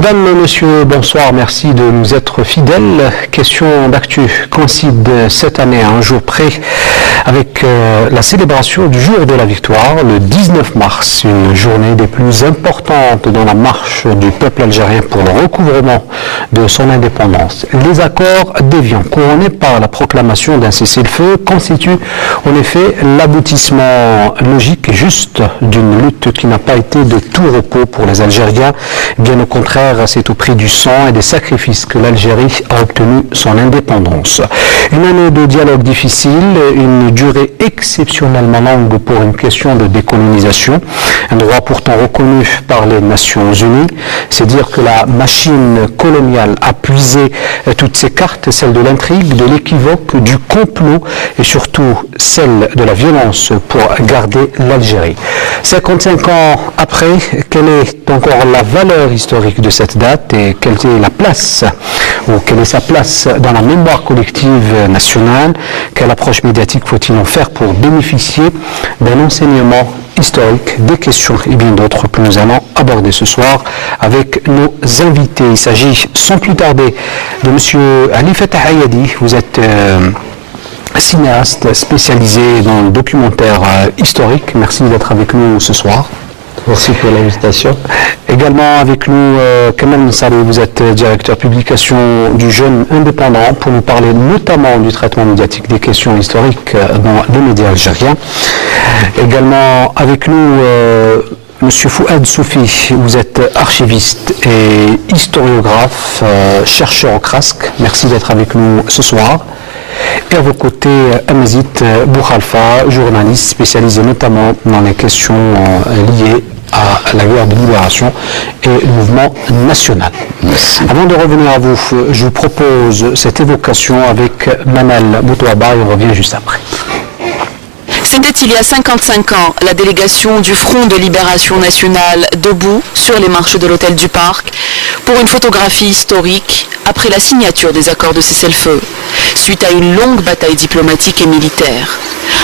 Mesdames, Messieurs, bonsoir, merci de nous être fidèles. Question d'actu coïncide cette année à un jour près avec la célébration du jour de la victoire, le 19 mars, une journée des plus importantes dans la marche du peuple algérien pour le recouvrement de son indépendance. Les accords d'Évian, couronnés par la proclamation d'un cessez-le-feu, constituent en effet l'aboutissement logique et juste d'une lutte qui n'a pas été de tout repos pour les Algériens. Bien au contraire, c'est au prix du sang et des sacrifices que l'Algérie a obtenu son indépendance. Une année de dialogue difficile, une durée exceptionnellement longue pour une question de décolonisation, un droit pourtant reconnu par les Nations Unies. C'est dire que la machine coloniale a puisé toutes ses cartes, celle de l'intrigue, de l'équivoque, du complot et surtout celle de la violence pour garder l'Algérie. 55 ans après, quelle est encore la valeur historique de cette date et quelle est la place ou quelle est sa place dans la mémoire collective nationale? Quelle approche médiatique faut-il en faire pour bénéficier d'un enseignement historique, des questions et bien d'autres que nous allons aborder ce soir avec nos invités. Il s'agit sans plus tarder de M. Ali Fatah Ayadi. Vous êtes cinéaste spécialisé dans le documentaire historique. Merci d'être avec nous ce soir. Merci pour l'invitation. Également avec nous, Kamal Mensari, vous êtes directeur publication du Jeune Indépendant pour nous parler notamment du traitement médiatique des questions historiques dans les médias algériens. Également avec nous, Monsieur Fouad Soufi, vous êtes archiviste et historiographe, chercheur au CRASC. Merci d'être avec nous ce soir. Et à vos côtés, Amazit Boukhalfa, journaliste spécialisé notamment dans les questions liées à la guerre de libération et le mouvement national. Merci. Avant de revenir à vous, je vous propose cette évocation avec Manal Boutouaba et on revient juste après. C'était il y a 55 ans, la délégation du Front de Libération Nationale debout sur les marches de l'Hôtel du Parc pour une photographie historique après la signature des accords de cessez-le-feu, suite à une longue bataille diplomatique et militaire.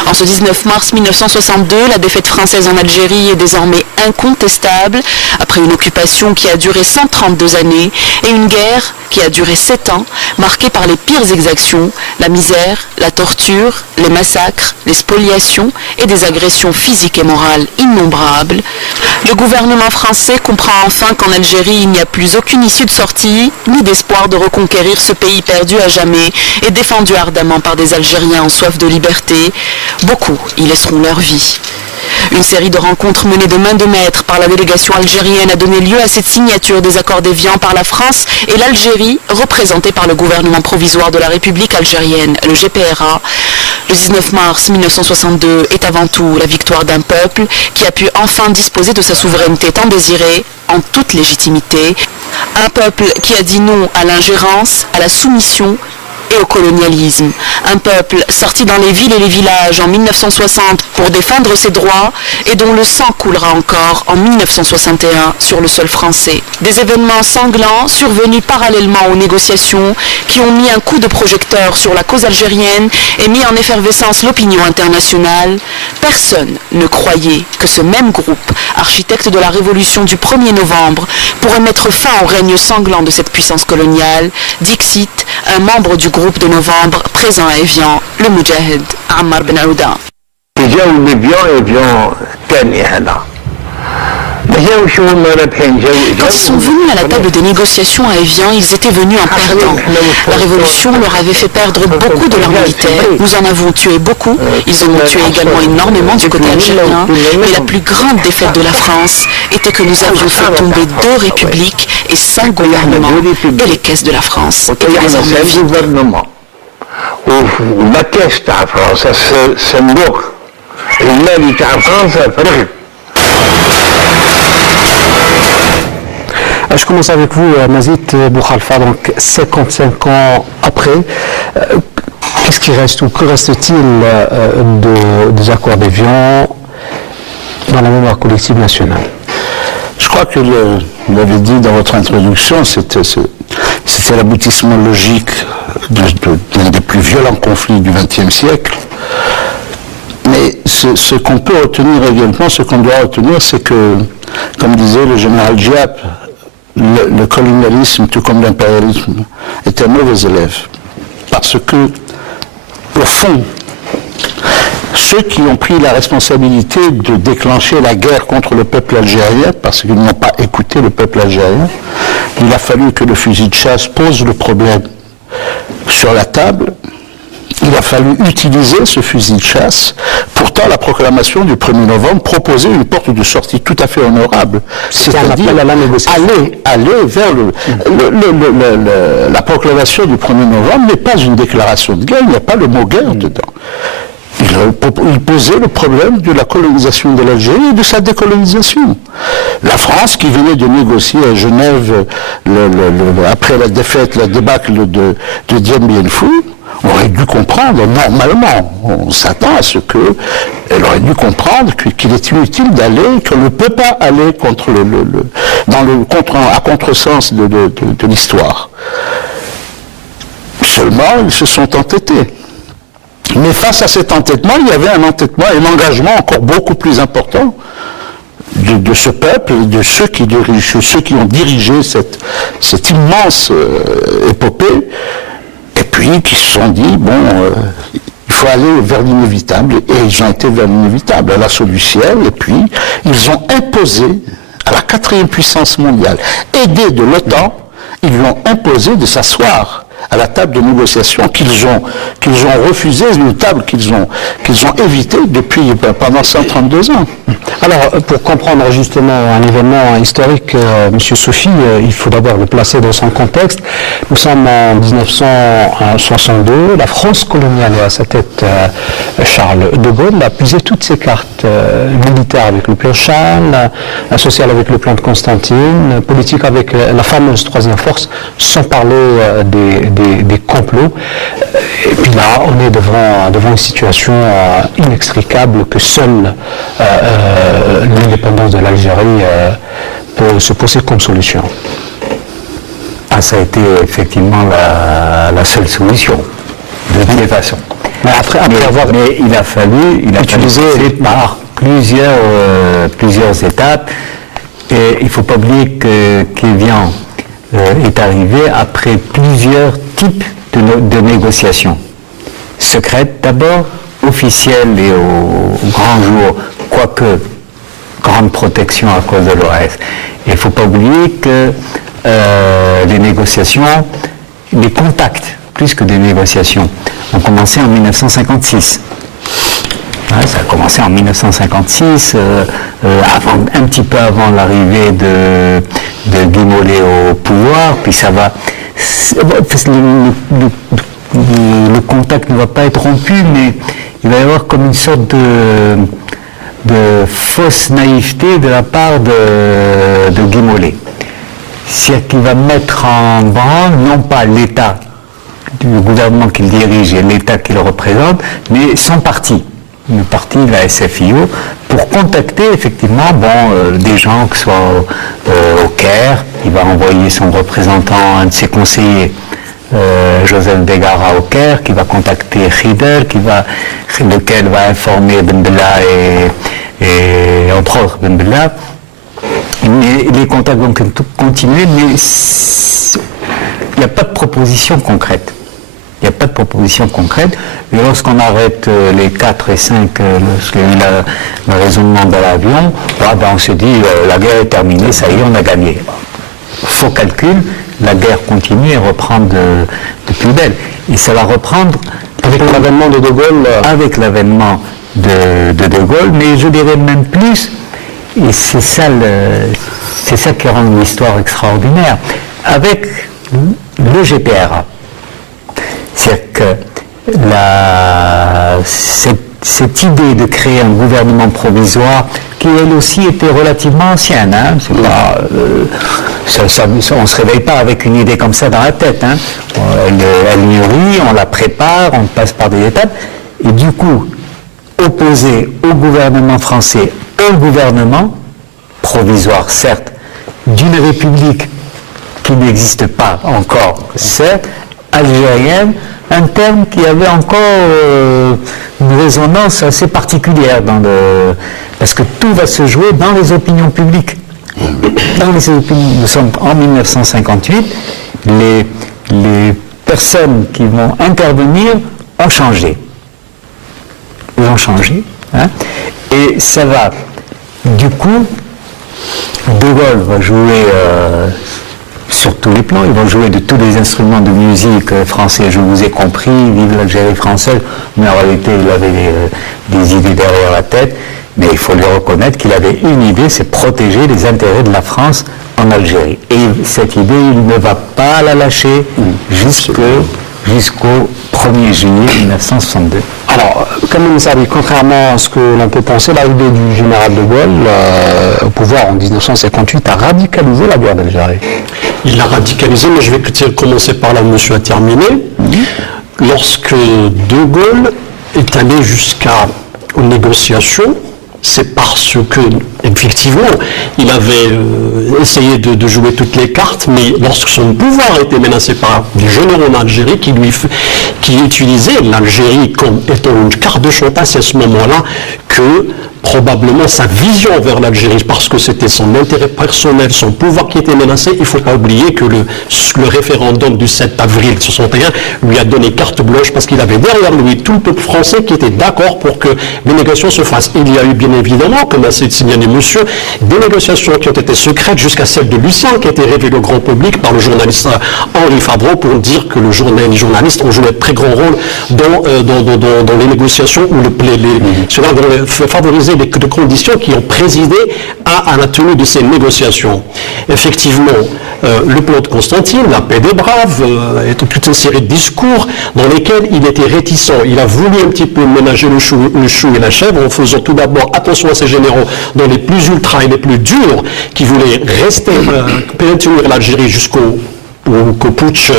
En ce 19 mars 1962, la défaite française en Algérie est désormais incontestable après une occupation qui a duré 132 années et une guerre qui a duré 7 ans, marquée par les pires exactions, la misère, la torture, les massacres, les spoliations et des agressions physiques et morales innombrables. Le gouvernement français comprend enfin qu'en Algérie, il n'y a plus aucune issue de sortie, ni d'espoir de reconquérir ce pays perdu à jamais et défendu ardemment par des Algériens en soif de liberté. Beaucoup y laisseront leur vie. Une série de rencontres menées de main de maître par la délégation algérienne a donné lieu à cette signature des accords d'Évian par la France et l'Algérie, représentée par le gouvernement provisoire de la République algérienne, le GPRA. Le 19 mars 1962 est avant tout la victoire d'un peuple qui a pu enfin disposer de sa souveraineté tant désirée, en toute légitimité. Un peuple qui a dit non à l'ingérence, à la soumission et au colonialisme. Un peuple sorti dans les villes et les villages en 1960 pour défendre ses droits et dont le sang coulera encore en 1961 sur le sol français. Des événements sanglants survenus parallèlement aux négociations qui ont mis un coup de projecteur sur la cause algérienne et mis en effervescence l'opinion internationale. Personne ne croyait que ce même groupe, architecte de la révolution du 1er novembre, pourrait mettre fin au règne sanglant de cette puissance coloniale. Dixit, un membre du groupe de novembre présent à Évian, le Moudjahid Ammar Ben Aouda. Quand ils sont venus à la table des négociations à Évian, ils étaient venus en perdant. La révolution leur avait fait perdre beaucoup de leurs militaires. Nous en avons tué beaucoup. Ils en ont tué également énormément du côté algérien. Mais la plus grande défaite de la France était que nous avions fait tomber 2 républiques et 5 gouvernements. Et les caisses de la France étaient désormais vides. La caisse de la France, c'est mort. المال تاع فرنسا فرغ. Je commence avec vous, Mazit Boukhalfa, donc 55 ans après, qu'est-ce qui reste ou que reste-t-il des accords d'Évian dans la mémoire collective nationale? Je crois que vous l'avez dit dans votre introduction, c'était l'aboutissement logique d'un des plus violents conflits du XXe siècle. Mais ce qu'on peut retenir également, ce qu'on doit retenir, c'est que, comme disait le général Giap, le colonialisme, tout comme l'impérialisme, est un mauvais élève. Parce que, au fond, ceux qui ont pris la responsabilité de déclencher la guerre contre le peuple algérien, parce qu'ils n'ont pas écouté le peuple algérien, il a fallu que le fusil de chasse pose le problème sur la table. Il a fallu utiliser ce fusil de chasse. Pourtant, la proclamation du 1er novembre proposait une porte de sortie tout à fait honorable. C'est-à-dire aller vers la proclamation du 1er novembre n'est pas une déclaration de guerre, il n'y a pas le mot guerre dedans. Il posait le problème de la colonisation de l'Algérie et de sa décolonisation. La France, qui venait de négocier à Genève après la défaite, la débâcle de Dien Bien Phu, aurait dû comprendre, normalement, on s'attend à ce elle aurait dû comprendre qu'il est inutile d'aller, qu'on ne peut pas aller à contresens de l'histoire. Seulement, ils se sont entêtés. Mais face à cet entêtement, il y avait un entêtement et un engagement encore beaucoup plus important de ce peuple, de ceux qui ont dirigé cette immense épopée, et puis qui se sont dit, il faut aller vers l'inévitable, et ils ont été vers l'inévitable, à l'assaut du ciel, et puis ils ont imposé à la 4e puissance mondiale, aidés de l'OTAN, ils lui ont imposé de s'asseoir à la table de négociation qu'ils ont refusé, une table qu'ils ont évitée pendant 132 ans. Alors, pour comprendre justement un événement historique, M. Soufi, il faut d'abord le placer dans son contexte. Nous sommes en 1962, la France coloniale est à sa tête Charles de Gaulle a puisé toutes ses cartes militaires avec le plan Charles, social avec le plan de Constantine, politique avec la fameuse troisième force, sans parler des complots. Et puis là, on est devant une situation inextricable que seule l'indépendance de l'Algérie peut se poser comme solution. Ça a été effectivement la seule solution, de toutes les façons. Mais il a fallu passer par plusieurs étapes. Et il ne faut pas oublier qu'Évian est arrivé après plusieurs types de négociations. Secrètes d'abord, officielles et au grand jour, quoique grande protection à cause de l'OAS. Et il ne faut pas oublier que les négociations, les contacts, plus que des négociations, ont commencé en 1956. Ça a commencé en 1956, un petit peu avant l'arrivée de Guy Mollet au pouvoir, puis ça va... Le contact ne va pas être rompu, mais il va y avoir comme une sorte de fausse naïveté de la part de Guy Mollet. C'est-à-dire qu'il va mettre en branle, non pas l'État, le gouvernement qu'il dirige et l'État qu'il représente, mais son parti. Le parti de la SFIO, pour contacter effectivement des gens, que ce soit au Caire. Il va envoyer son représentant, un de ses conseillers, Joseph Begara au Caire, qui va contacter Khidr, lequel va informer Ben Bella et entre autres Ben Bella. Mais les contacts vont continuer, mais il n'y a pas de proposition concrète. Il n'y a pas de proposition concrète. Et lorsqu'on arrête les 4 et 5, lorsqu'il y a eu le raisonnement de l'avion, on se dit la guerre est terminée, ça y est, on a gagné. Faux calcul, la guerre continue et reprend de plus belle. Et ça va reprendre avec l'avènement de De Gaulle. Avec l'avènement de De Gaulle, mais je dirais même plus, et c'est ça qui rend l'histoire extraordinaire, avec le GPRA. C'est-à-dire que cette idée de créer un gouvernement provisoire, qui elle aussi était relativement ancienne, c'est pas, on ne se réveille pas avec une idée comme ça dans la tête. Elle mûrit, on la prépare, on passe par des étapes, et du coup, opposer au gouvernement français un gouvernement provisoire, certes, d'une république qui n'existe pas encore, certes, algérienne, un terme qui avait encore une résonance assez particulière parce que tout va se jouer dans les opinions publiques. Dans les nous sommes en 1958, les personnes qui vont intervenir ont changé. Ils ont changé. Hein, et ça va, du coup, De Gaulle va jouer sur tous les plans, ils vont jouer de tous les instruments de musique français, je vous ai compris, vive l'Algérie française, mais en réalité il avait des idées derrière la tête, mais il faut lui reconnaître qu'il avait une idée, c'est protéger les intérêts de la France en Algérie. Et cette idée, il ne va pas la lâcher jusqu'au 1er juillet 1962. Alors, Kamel Messabi, contrairement à ce que l'on peut penser, l'arrivée du général de Gaulle au pouvoir en 1958 a radicalisé la guerre d'Algérie. Il l'a radicalisé, mais je vais commencer par là où monsieur a terminé. Lorsque de Gaulle est allé jusqu'aux négociations, c'est parce que, effectivement, il avait essayé de jouer toutes les cartes, mais lorsque son pouvoir était menacé par des généraux en Algérie qui utilisaient l'Algérie comme étant une carte de chantage, c'est à ce moment-là que probablement sa vision vers l'Algérie, parce que c'était son intérêt personnel, son pouvoir qui était menacé. Il ne faut pas oublier que le référendum du 7 avril 1961 lui a donné carte blanche parce qu'il avait derrière lui tout le peuple français qui était d'accord pour que les négociations se fassent. Il y a eu bien évidemment, comme a signalé monsieur, des négociations qui ont été secrètes jusqu'à celle de Lucien qui a été révélée au grand public par le journaliste Henri Favreau pour dire que les journalistes ont joué un très grand rôle dans les négociations où cela favoriser les conditions qui ont présidé à la tenue de ces négociations. Effectivement, le plan de Constantine, la paix des braves, et toute une série de discours dans lesquels il était réticent. Il a voulu un petit peu ménager le chou et la chèvre en faisant tout d'abord attention à ces généraux dans les plus ultras et les plus durs qui voulaient rester, tenir l'Algérie jusqu'au putsch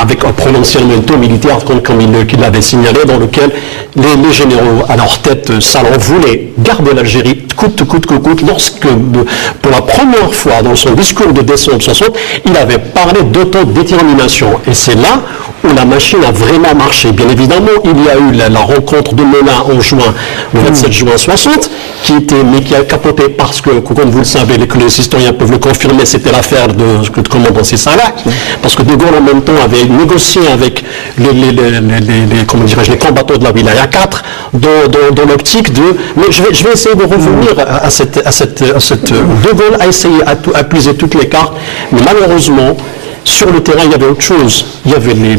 avec un prononciamento militaire comme il l'avait signalé, dans lequel les généraux à leur tête Salan voulaient garder l'Algérie coûte que coûte, lorsque pour la première fois dans son discours de décembre 60, il avait parlé d'autodétermination. Et c'est là où la machine a vraiment marché. Bien évidemment, il y a eu la rencontre de Melun en juin, le 27 juin 60, qui a capoté parce que, comme vous le savez, les historiens peuvent le confirmer, c'était l'affaire de commandant Sissalak, parce que De Gaulle en même temps avait négocié avec les combattants de la Wilaya 4 dans l'optique de... Mais je vais essayer de revenir à cette De Gaulle a essayé à puiser toutes les cartes, mais malheureusement, sur le terrain, il y avait autre chose. Il y avait les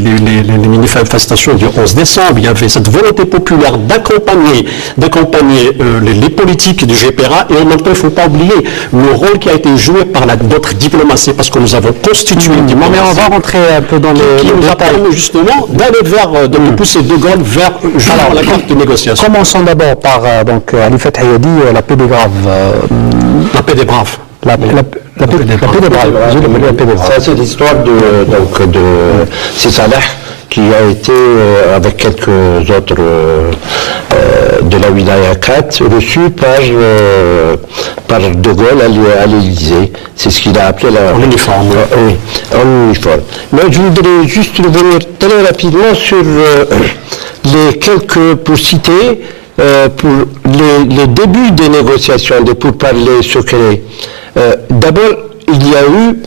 manifestations du 11 décembre, il y avait cette volonté populaire d'accompagner les politiques du GPRA, et en même temps, il ne faut pas oublier le rôle qui a été joué par notre diplomatie, parce que nous avons constitué une diplomatie. Mais on va rentrer un peu dans qui nous a permis justement d'aller de pousser De Gaulle vers la carte de négociation. Commençons d'abord par Ali Fethi Hayadi, la paix des braves. La paix des braves. La paix des braves. Ça, c'est l'histoire de Sissalak qui a été, avec quelques autres de la Wilaya 4, reçu par De Gaulle à l'Élysée. C'est ce qu'il a appelé en uniforme. Oui, en uniforme. Mais je voudrais juste revenir très rapidement sur pour citer pour les débuts des négociations, des pourparlers secrets. D'abord, il y a eu,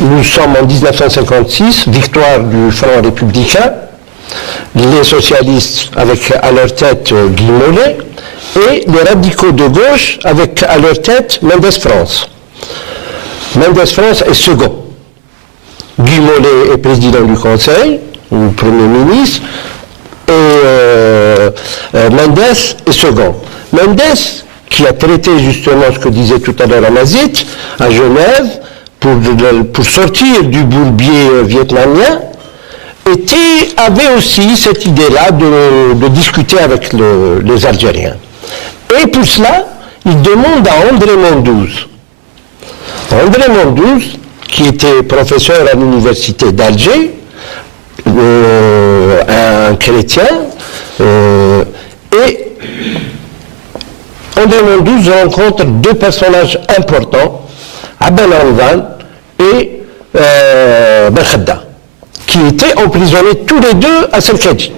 nous sommes en 1956, victoire du Front républicain, les socialistes avec à leur tête Guy Mollet, et les radicaux de gauche avec à leur tête Mendes France. Mendes France est second. Guy Mollet est président du Conseil, ou Premier ministre, et Mendes est second. Mendes, qui a traité justement ce que disait tout à l'heure Amazit, à Genève, pour sortir du bourbier vietnamien, avait aussi cette idée-là de discuter avec les Algériens. Et pour cela, il demande à André Mondouz. André Mondouz, qui était professeur à l'université d'Alger, un chrétien, et André Mondouz rencontre deux personnages importants, Abel Anvan et Ben Khadda, qui étaient emprisonnés tous les deux à Serkadji.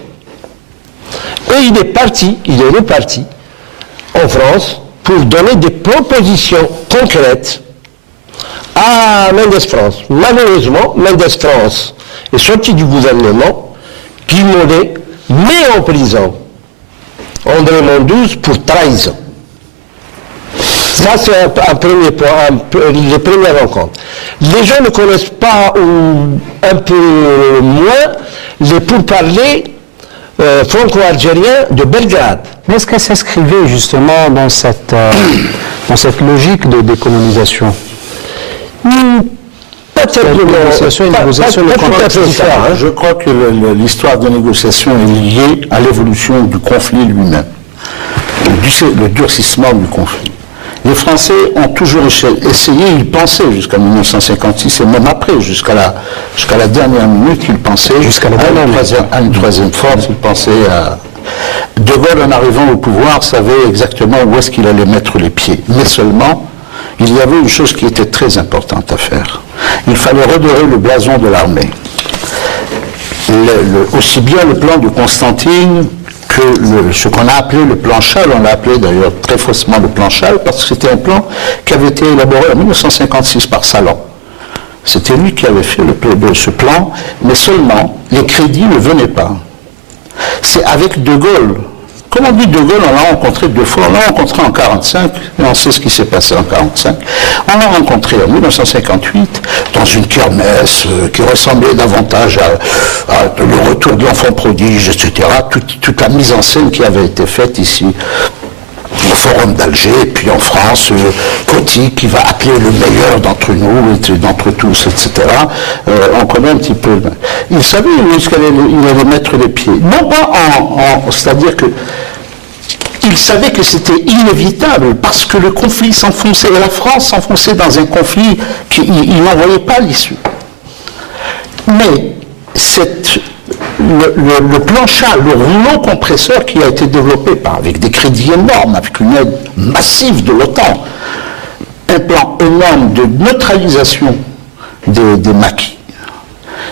Et il est reparti en France pour donner des propositions concrètes à Mendes France. Malheureusement, Mendes France est sorti du gouvernement, Guy Mollet met en prison André Mondouze pour trahison. Ça, c'est un premier point, les premières rencontres. Les gens ne connaissent pas, ou un peu moins, les pourparlers franco-algériens de Belgrade. Mais est-ce qu'elle s'inscrivait justement dans cette logique de décolonisation? Pas tellement. Je crois que l'histoire de négociation est liée à l'évolution du conflit lui-même, le durcissement du conflit. Les Français ont toujours essayé, ils pensaient jusqu'à 1956 et même après, jusqu'à la dernière minute, ils pensaient à une troisième force, ils pensaient à... De Gaulle, en arrivant au pouvoir, savait exactement où est-ce qu'il allait mettre les pieds. Mais seulement, il y avait une chose qui était très importante à faire. Il fallait redorer le blason de l'armée. Aussi bien le plan de Constantine que ce qu'on a appelé le plan Châle, on l'a appelé d'ailleurs très faussement le plan Châle, parce que c'était un plan qui avait été élaboré en 1956 par Salan. C'était lui qui avait fait ce plan, mais seulement les crédits ne venaient pas. C'est avec De Gaulle. Comme on dit De Gaulle, on l'a rencontré deux fois. On l'a rencontré en 1945, et on sait ce qui s'est passé en 1945. On l'a rencontré en 1958, dans une kermesse qui ressemblait davantage à le retour de l'enfant prodige, etc. Toute la mise en scène qui avait été faite ici, au Forum d'Alger, et puis en France, Coty qui va appeler le meilleur d'entre nous, d'entre tous, etc. On connaît un petit peu. Il savait où est-ce qu'il allait mettre les pieds. Non pas c'est-à-dire que il savait que c'était inévitable parce que le conflit s'enfonçait, et la France s'enfonçait dans un conflit qu'il n'en voyait pas l'issue. Mais le plan Châle, le rouleau compresseur qui a été développé avec des crédits énormes, avec une aide massive de l'OTAN, un plan énorme de neutralisation des maquis,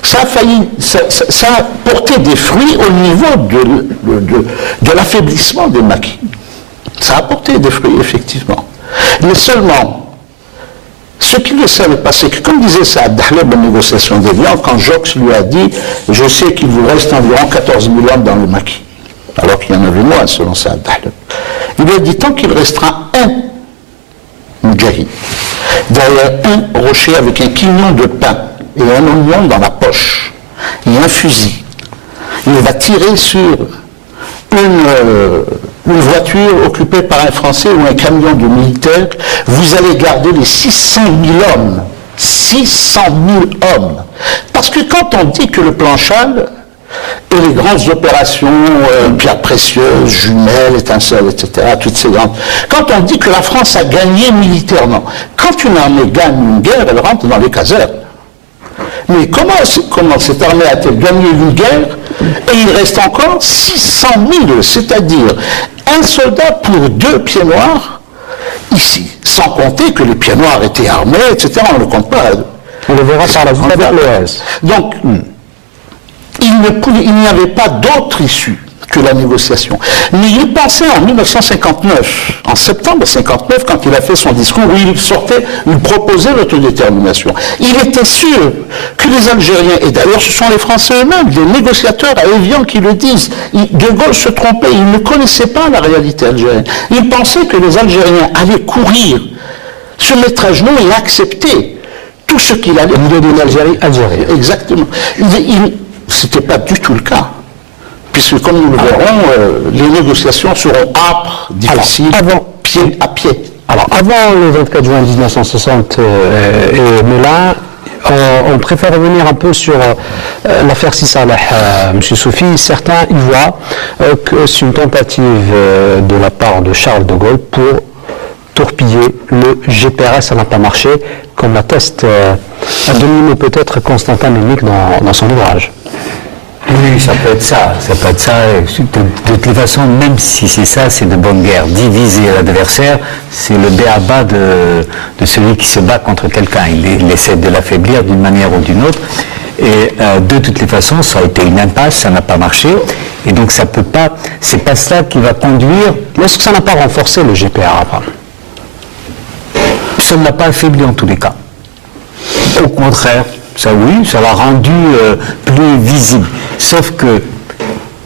ça a porté des fruits au niveau de l'affaiblissement des maquis. Ça a porté des fruits, effectivement. Mais seulement, ce qu'il ne savait pas, c'est que, comme disait Saad Dahleb en négociation d'Évian, quand Jox lui a dit « Je sais qu'il vous reste environ 14 000 hommes dans le maquis », alors qu'il y en avait moins, selon Saad Dahleb, il lui a dit « Tant qu'il restera un moudjahid, derrière un rocher avec un quignon de pain et un oignon dans la poche, et un fusil, il va tirer sur une voiture occupée par un Français ou un camion de militaires, vous allez garder les 600 000 hommes. 600 000 hommes. Parce que quand on dit que le plan Châle et les grandes opérations, pierres précieuses, jumelles, étincelles, etc., toutes ces grandes... Quand on dit que la France a gagné militairement, quand une armée gagne une guerre, elle rentre dans les casernes. Mais comment cette armée a-t-elle gagné une guerre et il reste encore 600 000, c'est-à-dire un soldat pour 2 pieds noirs ici, sans compter que les pieds noirs étaient armés, etc. On ne le compte pas. On le verra par la voie de l'OS. Donc, il n'y avait pas d'autre issue que la négociation. Mais il pensait en 1959, en septembre 1959, quand il a fait son discours où il proposait l'autodétermination. Il était sûr que les Algériens, et d'ailleurs ce sont les Français eux-mêmes, les négociateurs à Évian qui le disent, De Gaulle se trompait, il ne connaissait pas la réalité algérienne. Il pensait que les Algériens allaient courir, se mettre à genoux et accepter tout ce qu'il allait... L'idée d'une Algérie algérienne. Exactement. C'était pas du tout le cas. Puisque, comme nous le verrons, les négociations seront âpres, difficiles, pied à pied. Alors, avant le 24 juin 1960 mais là, on préfère revenir un peu sur l'affaire Si Saleh. M. Soufi, certains y voient que c'est une tentative de la part de Charles de Gaulle pour torpiller le GPRS. Ça n'a pas marché, comme l'atteste à demi-mot peut-être Constantin Ménic dans son ouvrage. Oui, ça peut être ça. Ça peut être ça. De toute façon, même si c'est ça, c'est de bonne guerre. Diviser l'adversaire, c'est le b.a.-ba de celui qui se bat contre quelqu'un. Il essaie de l'affaiblir d'une manière ou d'une autre. Et de toutes les façons, ça a été une impasse, ça n'a pas marché. Et donc ça peut pas. C'est pas ça qui va conduire. Mais est-ce que ça n'a pas renforcé le GPA? ça ne l'a pas affaibli en tous les cas. Au contraire, ça oui, ça l'a rendu plus visible. Sauf que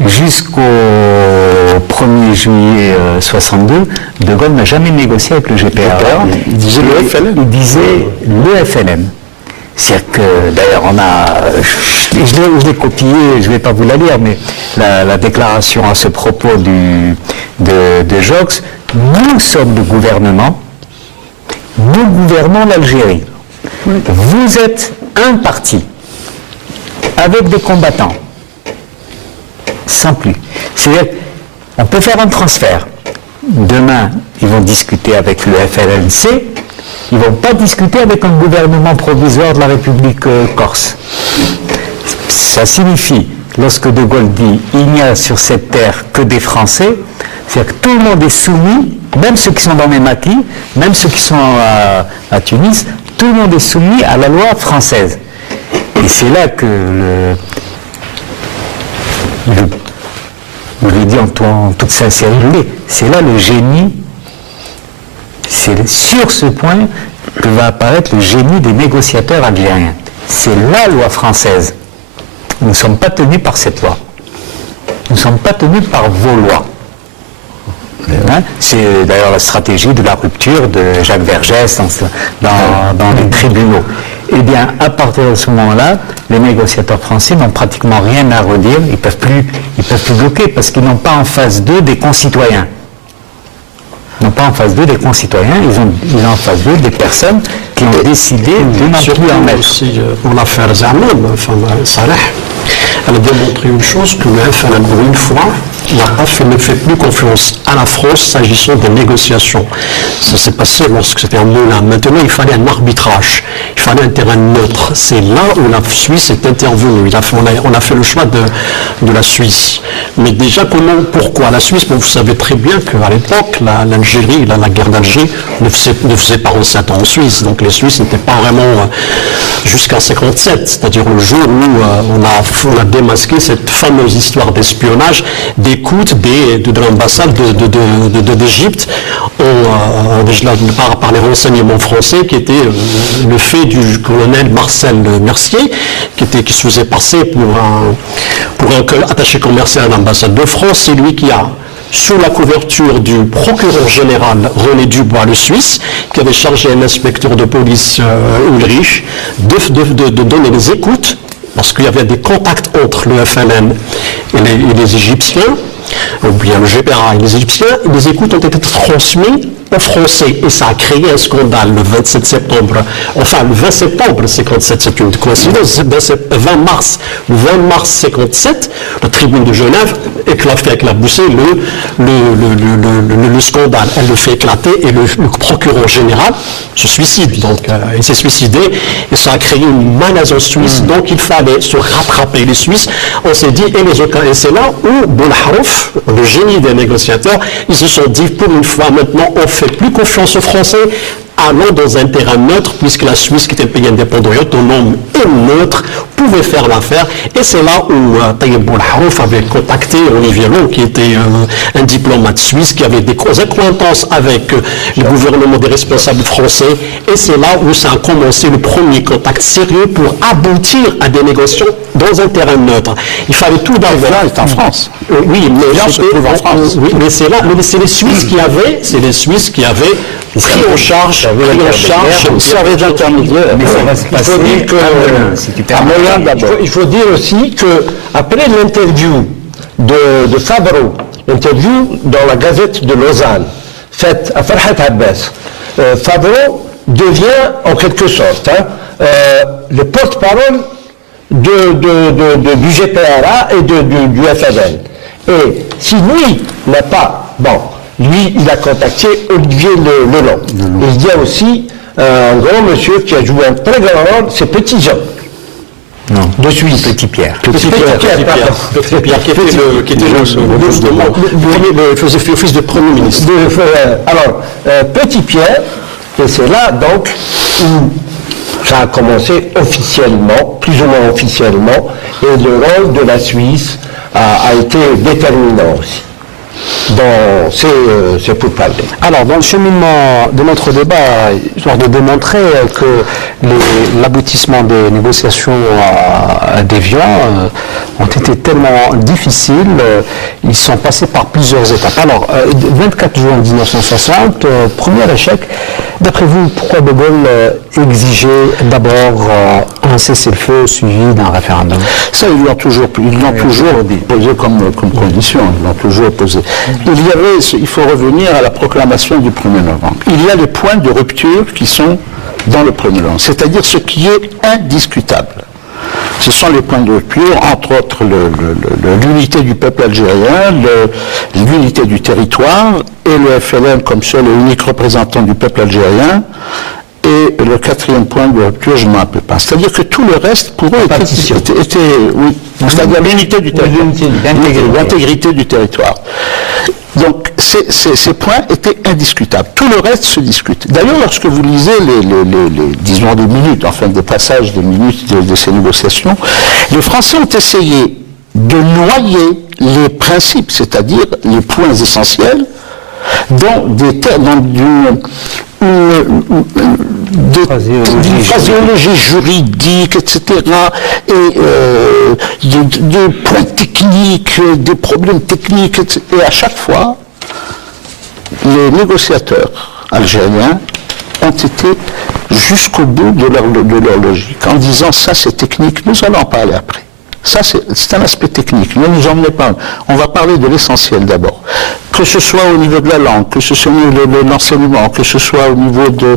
jusqu'au 1er juillet 62, De Gaulle n'a jamais négocié avec le GPRA. Il disait le FLN. Il disait le FLN. C'est-à-dire que, d'ailleurs, je l'ai copié, je ne vais pas vous la lire, mais la déclaration à ce propos de Jox, nous sommes le gouvernement, nous gouvernons l'Algérie. Vous êtes un parti, avec des combattants, sans plus. C'est-à-dire, on peut faire un transfert. Demain, ils vont discuter avec le FLNC, ils ne vont pas discuter avec un gouvernement provisoire de la République corse. Ça signifie, lorsque De Gaulle dit « il n'y a sur cette terre que des Français », c'est-à-dire que tout le monde est soumis, même ceux qui sont dans les maquis, même ceux qui sont à Tunis, tout le monde est soumis à la loi française. Et c'est là que je le dis en toute sincérité, c'est là le génie. C'est sur ce point que va apparaître le génie des négociateurs algériens. C'est la loi française. Nous ne sommes pas tenus par cette loi. Nous ne sommes pas tenus par vos lois. Hein? C'est d'ailleurs la stratégie de la rupture de Jacques Vergès dans les tribunaux. Eh bien, à partir de ce moment-là, les négociateurs français n'ont pratiquement rien à redire. Ils ne peuvent plus bloquer parce qu'ils n'ont pas en face d'eux des concitoyens. Ils n'ont pas en face d'eux des concitoyens, ils ont en face d'eux des personnes qui ont décidé de n'en plus en mettre. Aussi, pour l'affaire Zaman, Salah, elle a démontré une chose, que le FLN, pour une fois, ne fait plus confiance à la France s'agissant des négociations. Ça s'est passé lorsque c'était un moulin. Maintenant, il fallait un arbitrage. Il fallait un terrain neutre. C'est là où la Suisse est intervenue. On a fait le choix de la Suisse. Mais déjà, pourquoi la Suisse? Vous savez très bien qu'à l'époque, l'Algérie, la guerre d'Alger, ne faisait pas 7 ans en Suisse. Donc les Suisses n'étaient pas vraiment jusqu'à 57, c'est-à-dire le jour où on a démasqué cette fameuse histoire d'espionnage, d'écoute de l'ambassade d'Égypte par les renseignements français, qui était le fait du colonel Marcel Mercier, qui se faisait passer pour un attaché commercial à l'ambassade de France. C'est lui qui a, sous la couverture du procureur général René Dubois, le Suisse, qui avait chargé un inspecteur de police Ulrich de donner des écoutes, parce qu'il y avait des contacts entre le FLN et les Égyptiens, ou bien le GPRA et les Égyptiens, et les écoutes ont été transmises aux Français, et ça a créé un scandale le 27 septembre, enfin le 20 septembre 57, c'est une coïncidence, le 20 mars 57, la tribune de Genève fait éclabousser le scandale, elle le fait éclater, et le procureur général se suicide, donc il s'est suicidé, et ça a créé une malaise en Suisse, donc il fallait se rattraper. Les Suisses, on s'est dit, et c'est là où Boulharouf, le génie des négociateurs, ils se sont dit, pour une fois maintenant, on fait plus confiance aux Français, allons dans un terrain neutre, puisque la Suisse, qui était un pays indépendant et autonome et neutre, pouvait faire l'affaire. Et c'est là où Taïeb Boulharouf avait contacté Olivier Long, qui était un diplomate suisse, qui avait des accointances avec le gouvernement des responsables français. Et c'est là où ça a commencé le premier contact sérieux pour aboutir à des négociations dans un terrain neutre. Il fallait tout d'abord... Là, c'est en France. Oui, mais se trouve en France. Oui, mais c'est là, mais c'est les Suisses qui avaient pris en charge, servait d'intermédiaire. Mais ça va se passer si tu permets. Il faut dire aussi que après l'interview de Favreau, l'interview dans la Gazette de Lausanne, faite à Farhat Abbas, Favreau devient en quelque sorte le porte-parole du GPRA et du FLN. Et si lui n'a pas, lui, il a contacté Olivier Lelong. Et il y a aussi un grand monsieur qui a joué un très grand rôle, c'est Petit Jean. Non. De Suisse. Petit Pierre. Petit Pierre, qui faisait office de Premier ministre. Petit Pierre, et c'est là donc où ça a commencé officiellement, plus ou moins officiellement, et le rôle de la Suisse a été déterminant aussi. dans ces pourparlers. Alors, dans le cheminement de notre débat, histoire de démontrer que l'aboutissement des négociations d'Évian ont été tellement difficiles, ils sont passés par plusieurs étapes. Alors, 24 juin 1960, premier échec. D'après vous, pourquoi De Gaulle exigeait d'abord un cessez-le-feu suivi d'un référendum? Ça, ils l'ont toujours posé comme condition, ils l'ont toujours posé. Il faut revenir à la proclamation du 1er novembre. Il y a les points de rupture qui sont dans le 1er novembre, c'est-à-dire ce qui est indiscutable. Ce sont les points de rupture, entre autres l'unité du peuple algérien, l'unité du territoire, et le FLN comme seul et unique représentant du peuple algérien. Et le quatrième point de rupture, je ne m'en rappelle pas. C'est-à-dire que tout le reste, pour eux, était oui, c'est-à-dire l'unité du territoire, l'intégrité du territoire. Donc, ces points étaient indiscutables. Tout le reste se discute. D'ailleurs, lorsque vous lisez disons, des minutes, enfin, des passages des minutes de ces négociations, les Français ont essayé de noyer les principes, c'est-à-dire les points essentiels, dans d'une phraséologie juridique, etc., et de points techniques, des problèmes techniques, etc. Et à chaque fois, les négociateurs algériens ont été jusqu'au bout de leur logique, en disant ça c'est technique, nous allons en parler après. Ça, c'est un aspect technique. Ne nous emmenez pas. On va parler de l'essentiel d'abord. Que ce soit au niveau de la langue, que ce soit au niveau de l'enseignement, que ce soit au niveau de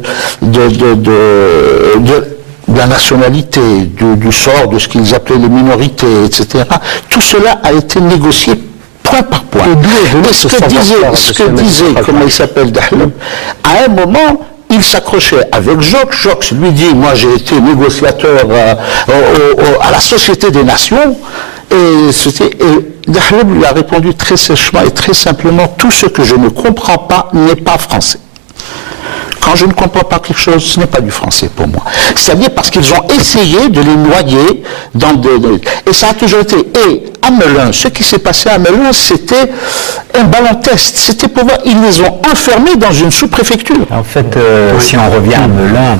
la nationalité, du sort de ce qu'ils appelaient les minorités, etc. Tout cela a été négocié point par point. Et ce que disait, comment il s'appelle, Dahlem, à un moment, il s'accrochait avec Jox. Jox lui dit, moi j'ai été négociateur à la Société des Nations, et Dahlem lui a répondu très sèchement et très simplement, tout ce que je ne comprends pas n'est pas français. Quand je ne comprends pas quelque chose, ce n'est pas du français pour moi. C'est-à-dire parce qu'ils ont essayé de les noyer dans et ça a toujours été. Et à Melun, ce qui s'est passé à Melun, c'était un ballon test. C'était pour voir, ils les ont enfermés dans une sous-préfecture. En fait, si on revient à Melun,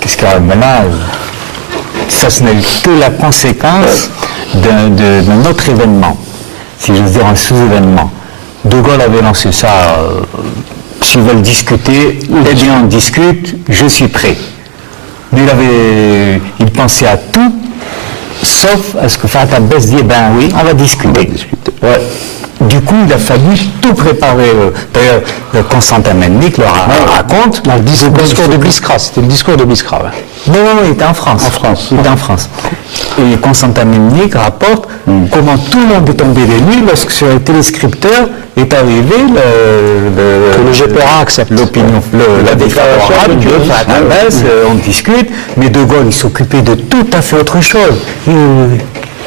qu'est-ce qu'il y a à Melun, ça ce n'est que la conséquence d'un autre événement, si j'ose dire un sous-événement. De Gaulle avait lancé ça. S'ils veulent discuter, eh bien on discute, je suis prêt. Mais il pensait à tout, sauf à ce que Farhat Abbas dit, ben oui, on va discuter. Ouais. Du coup, il a fallu tout préparer. D'ailleurs, Constantin Mennik le raconte. Dans le discours de Biskra, c'était le discours de Biskra. Ouais. Non, il était en France. Il était en France. Et Constantin Mennik rapporte comment tout le monde est tombé des nues lorsque sur les téléscripteurs est arrivé que le GPRA accepte l'opinion, la déclaration de Farhat Abbas, on discute, mais De Gaulle, il s'occupait de tout à fait autre chose.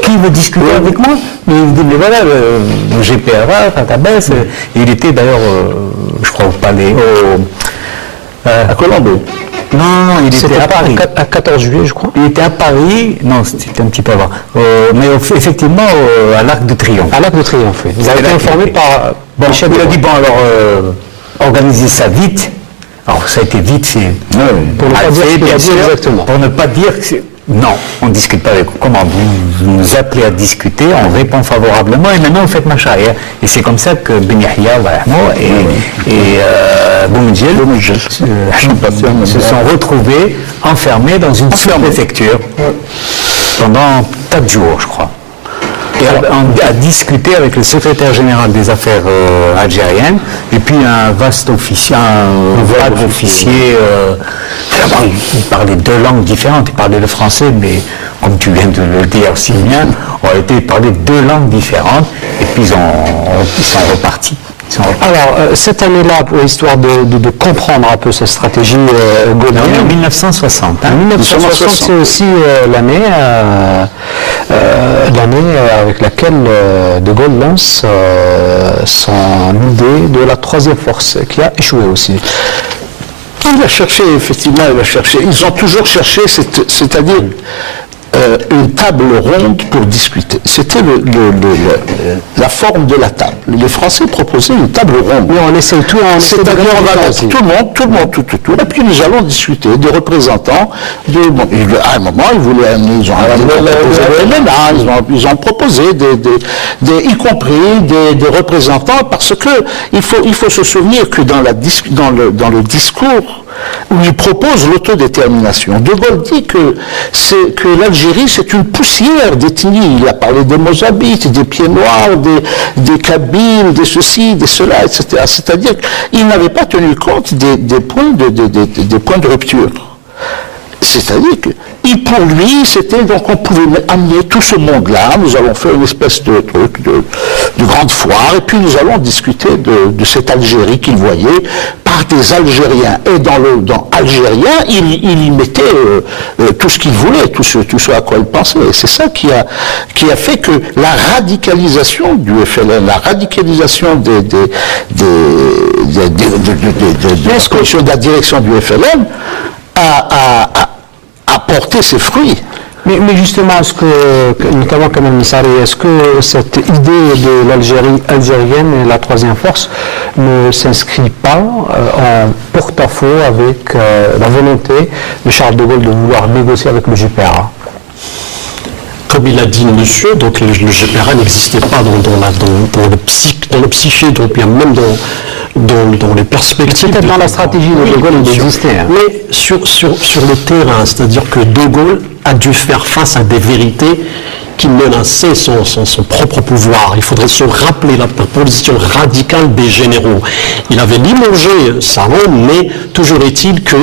Qui veut discuter avec moi? Mais il dit, mais voilà, le GPRA, Farhat Abbas, il était d'ailleurs, je crois, au palais, à Colombo. Non, il était à Paris. À 14 juillet, je crois. Il était à Paris, non, c'était un petit peu avant, mais effectivement à l'Arc de Triomphe. À l'Arc de Triomphe, oui. Vous avez été informé par Michel. Il a dit, bon alors, organisez ça vite. Alors ça a été vite, c'est... Pour ne pas dire ce qu'il a dit exactement. Pour ne pas dire que c'est... Non, on ne discute pas avec vous. Comment vous nous appelez à discuter, on répond favorablement et maintenant vous faites ma charia. Et c'est comme ça que Ben Yahya et Boumedjel se sont retrouvés enfermés dans une sous-préfecture pendant 4 jours, je crois. Et à discuter avec le secrétaire général des affaires algériennes et puis un vaste officier, un vague officier. Il parlait 2 langues différentes. Il parlait le français, mais comme tu viens de le dire si bien, il parlait 2 langues différentes et puis ils sont repartis. Alors, cette année-là, pour histoire de comprendre un peu cette stratégie gaulienne... On est en 1960. En 1960, c'est aussi l'année avec laquelle De Gaulle lance son idée de la 3e force, qui a échoué aussi. Il a cherché, effectivement, ils ont toujours cherché, c'est-à-dire... une table ronde pour discuter. C'était la forme de la table. Les Français proposaient une table ronde. Mais on essaie tout, c'est-à-dire on va mettre tout le monde, tout, et puis nous allons discuter des représentants à un moment, ils voulaient amener, ils ont proposé y compris des représentants, parce que il faut se souvenir que dans le discours où il propose l'autodétermination, De Gaulle dit que l'Algérie c'est une poussière d'ethnie. Il a parlé des Mozabites, des Pieds Noirs, des Kabyles, des ceci, des cela, etc. C'est-à-dire qu'il n'avait pas tenu compte des points de rupture. C'est-à-dire que pour lui, c'était donc on pouvait amener tout ce monde-là, nous allons faire une espèce de truc de grande foire, et puis nous allons discuter de cette Algérie qu'il voyait par des Algériens. Et dans Algérien, il y mettait tout ce qu'il voulait, tout ce à quoi il pensait. Et c'est ça qui a fait que la radicalisation du FLN, la radicalisation de la direction du FLN a porté ses fruits. Mais justement, notamment Kamal Messari, est-ce que cette idée de l'Algérie algérienne et la troisième force ne s'inscrit pas en porte-à-faux avec la volonté de Charles de Gaulle de vouloir négocier avec le GPRA? Comme il a dit monsieur, donc le GPRA n'existait pas dans le psyché, donc bien même dans les perspectives. Peut-être dans la stratégie de Gaulle, il existait. Hein. Mais sur le terrain, c'est-à-dire que De Gaulle a dû faire face à des vérités qui menaçaient son propre pouvoir. Il faudrait se rappeler la position radicale des généraux. Il avait limogé Saron, mais toujours est-il que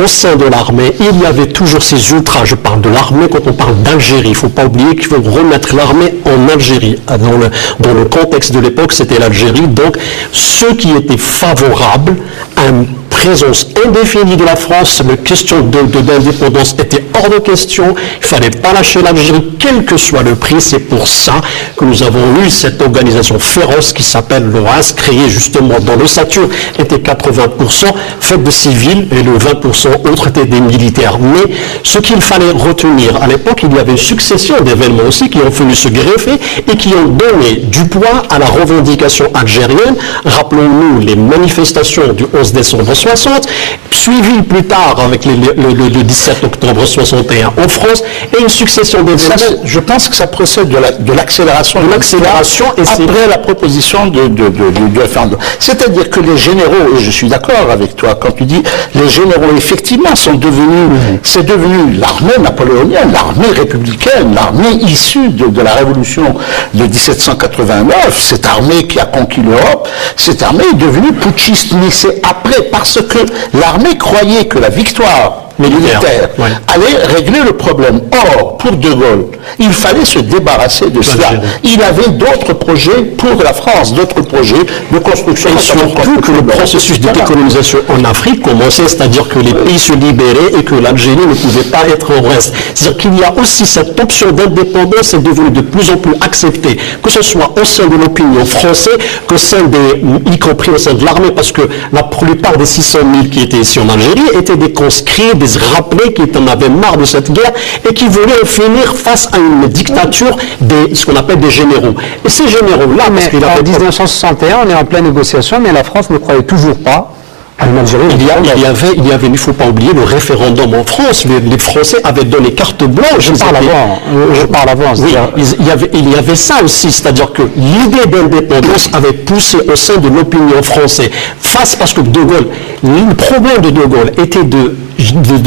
au sein de l'armée, il y avait toujours ces ultras. Je parle de l'armée quand on parle d'Algérie. Il ne faut pas oublier qu'il faut remettre l'armée en Algérie. Dans le contexte de l'époque, c'était l'Algérie. Donc, ceux qui étaient favorables à une présence indéfinie de la France, la question d'indépendance était hors de question. Il ne fallait pas lâcher l'Algérie, quel que soit le prix. C'est pour ça que nous avons eu cette organisation féroce qui s'appelle l'OAS, créée justement dans le Satur, était 80% faite de civils et le 20% autres étaient des militaires. Mais ce qu'il fallait retenir, à l'époque, il y avait une succession d'événements aussi qui ont venu se greffer et qui ont donné du poids à la revendication algérienne. Rappelons-nous les manifestations du 11 décembre 60, suivies plus tard avec le 17 octobre 61 en France, et une succession d'événements. Je pense que ça procède de l'accélération. Après la proposition du référendum. C'est-à-dire que les généraux, et je suis d'accord avec toi quand tu dis, les généraux effectivement sont devenus, c'est devenu l'armée napoléonienne, l'armée républicaine, l'armée issue de la révolution de 1789, cette armée qui a conquis l'Europe, cette armée est devenue putschiste, mais c'est après, parce que l'armée croyait que la victoire militaire allait régler le problème. Or, pour De Gaulle, il fallait se débarrasser de cela. Il avait d'autres projets pour la France, d'autres projets de construction. Et surtout que le processus de décolonisation en Afrique commençait, c'est-à-dire que les pays se libéraient et que l'Algérie ne pouvait pas être au reste. C'est-à-dire qu'il y a aussi cette option d'indépendance est devenue de plus en plus acceptée, que ce soit au sein de l'opinion française, que y compris au sein de l'armée, parce que la plupart des 600 000 qui étaient ici en Algérie étaient des conscrits, des rappelés qui en avaient marre de cette guerre et qui voulaient en finir face à une dictature ce qu'on appelle des généraux. Et ces généraux-là, en 1961, on est en pleine négociation, mais la France ne croyait toujours pas à une Algérie. Il y ne faut pas oublier le référendum en France. Les Français avaient donné carte blanche. Je parle avant. Oui, il y avait ça aussi, c'est-à-dire que l'idée d'indépendance avait poussé au sein de l'opinion française. Parce que De Gaulle, le problème de Gaulle était de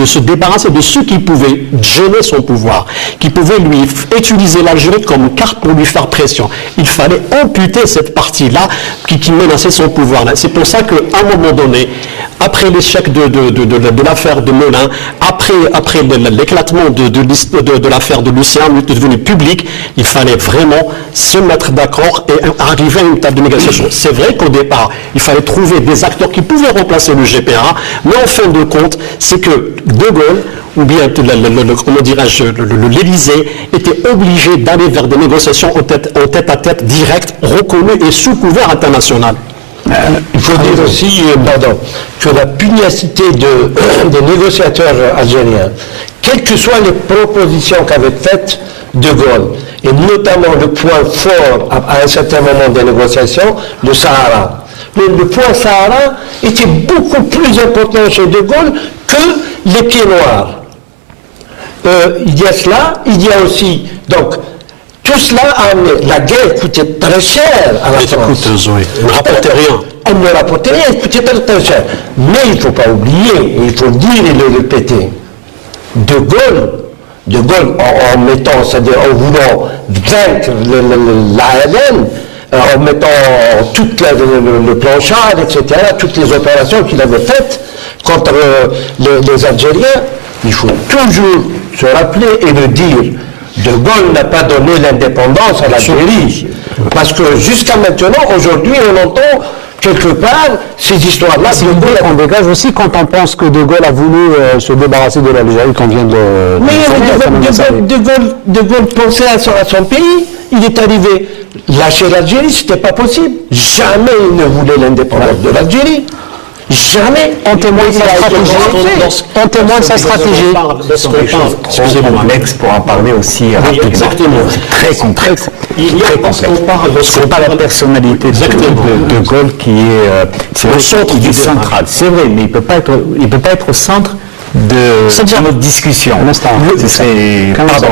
se débarrasser de ceux qui pouvaient gêner son pouvoir, qui pouvaient lui utiliser l'Algérie comme carte pour lui faire pression. Il fallait amputer cette partie-là qui menaçait son pouvoir. C'est pour ça qu'à un moment donné, après l'échec de l'affaire de Melun, après l'éclatement de l'affaire de Lucien, devenu public, il fallait vraiment se mettre d'accord et arriver à une table de négociation. C'est vrai qu'au départ, il fallait trouver des acteurs qui pouvaient remplacer le GPRA, mais en fin de compte, c'est que De Gaulle, ou bien l'Élysée, était obligé d'aller vers des négociations en tête-à-tête direct, reconnues et sous couvert international. Il faut dire aussi, que la pugnacité des négociateurs algériens quelles que soient les propositions qu'avait faites De Gaulle, et notamment le point fort à un certain moment des négociations, le Sahara. Le point Sahara était beaucoup plus important chez De Gaulle que les pieds noirs. Il y a cela, il y a aussi, donc, tout cela a amené, la guerre coûtait très cher à la France. Coûteuse, oui. Elle ne rapportait rien. Elle ne rapportait rien, elle coûtait très, très cher. Mais il ne faut pas oublier, il faut le dire et le répéter, De Gaulle, en mettant, c'est-à-dire en voulant vaincre l'AMN, en mettant tout le plan Chad, etc., toutes les opérations qu'il avait faites contre les Algériens, il faut toujours se rappeler et le dire. De Gaulle n'a pas donné l'indépendance à l'Algérie. Parce que jusqu'à maintenant, aujourd'hui, on entend quelque part ces histoires-là. C'est une idée qu'on dégage aussi quand on pense que De Gaulle a voulu se débarrasser de l'Algérie qu'on vient de... Mais De Gaulle pensait à son pays. Il est arrivé lâcher l'Algérie, c'était pas possible. Jamais il ne voulait l'indépendance de l'Algérie. Jamais. On témoigne sa stratégie. Excusez-moi, complexe pour en parler aussi rapidement. Exactement. C'est très complexe. Il y a, c'est pas la personnalité de Gaulle qui est c'est le centre du central. C'est vrai, mais il peut pas être au centre de notre discussion. Pardon,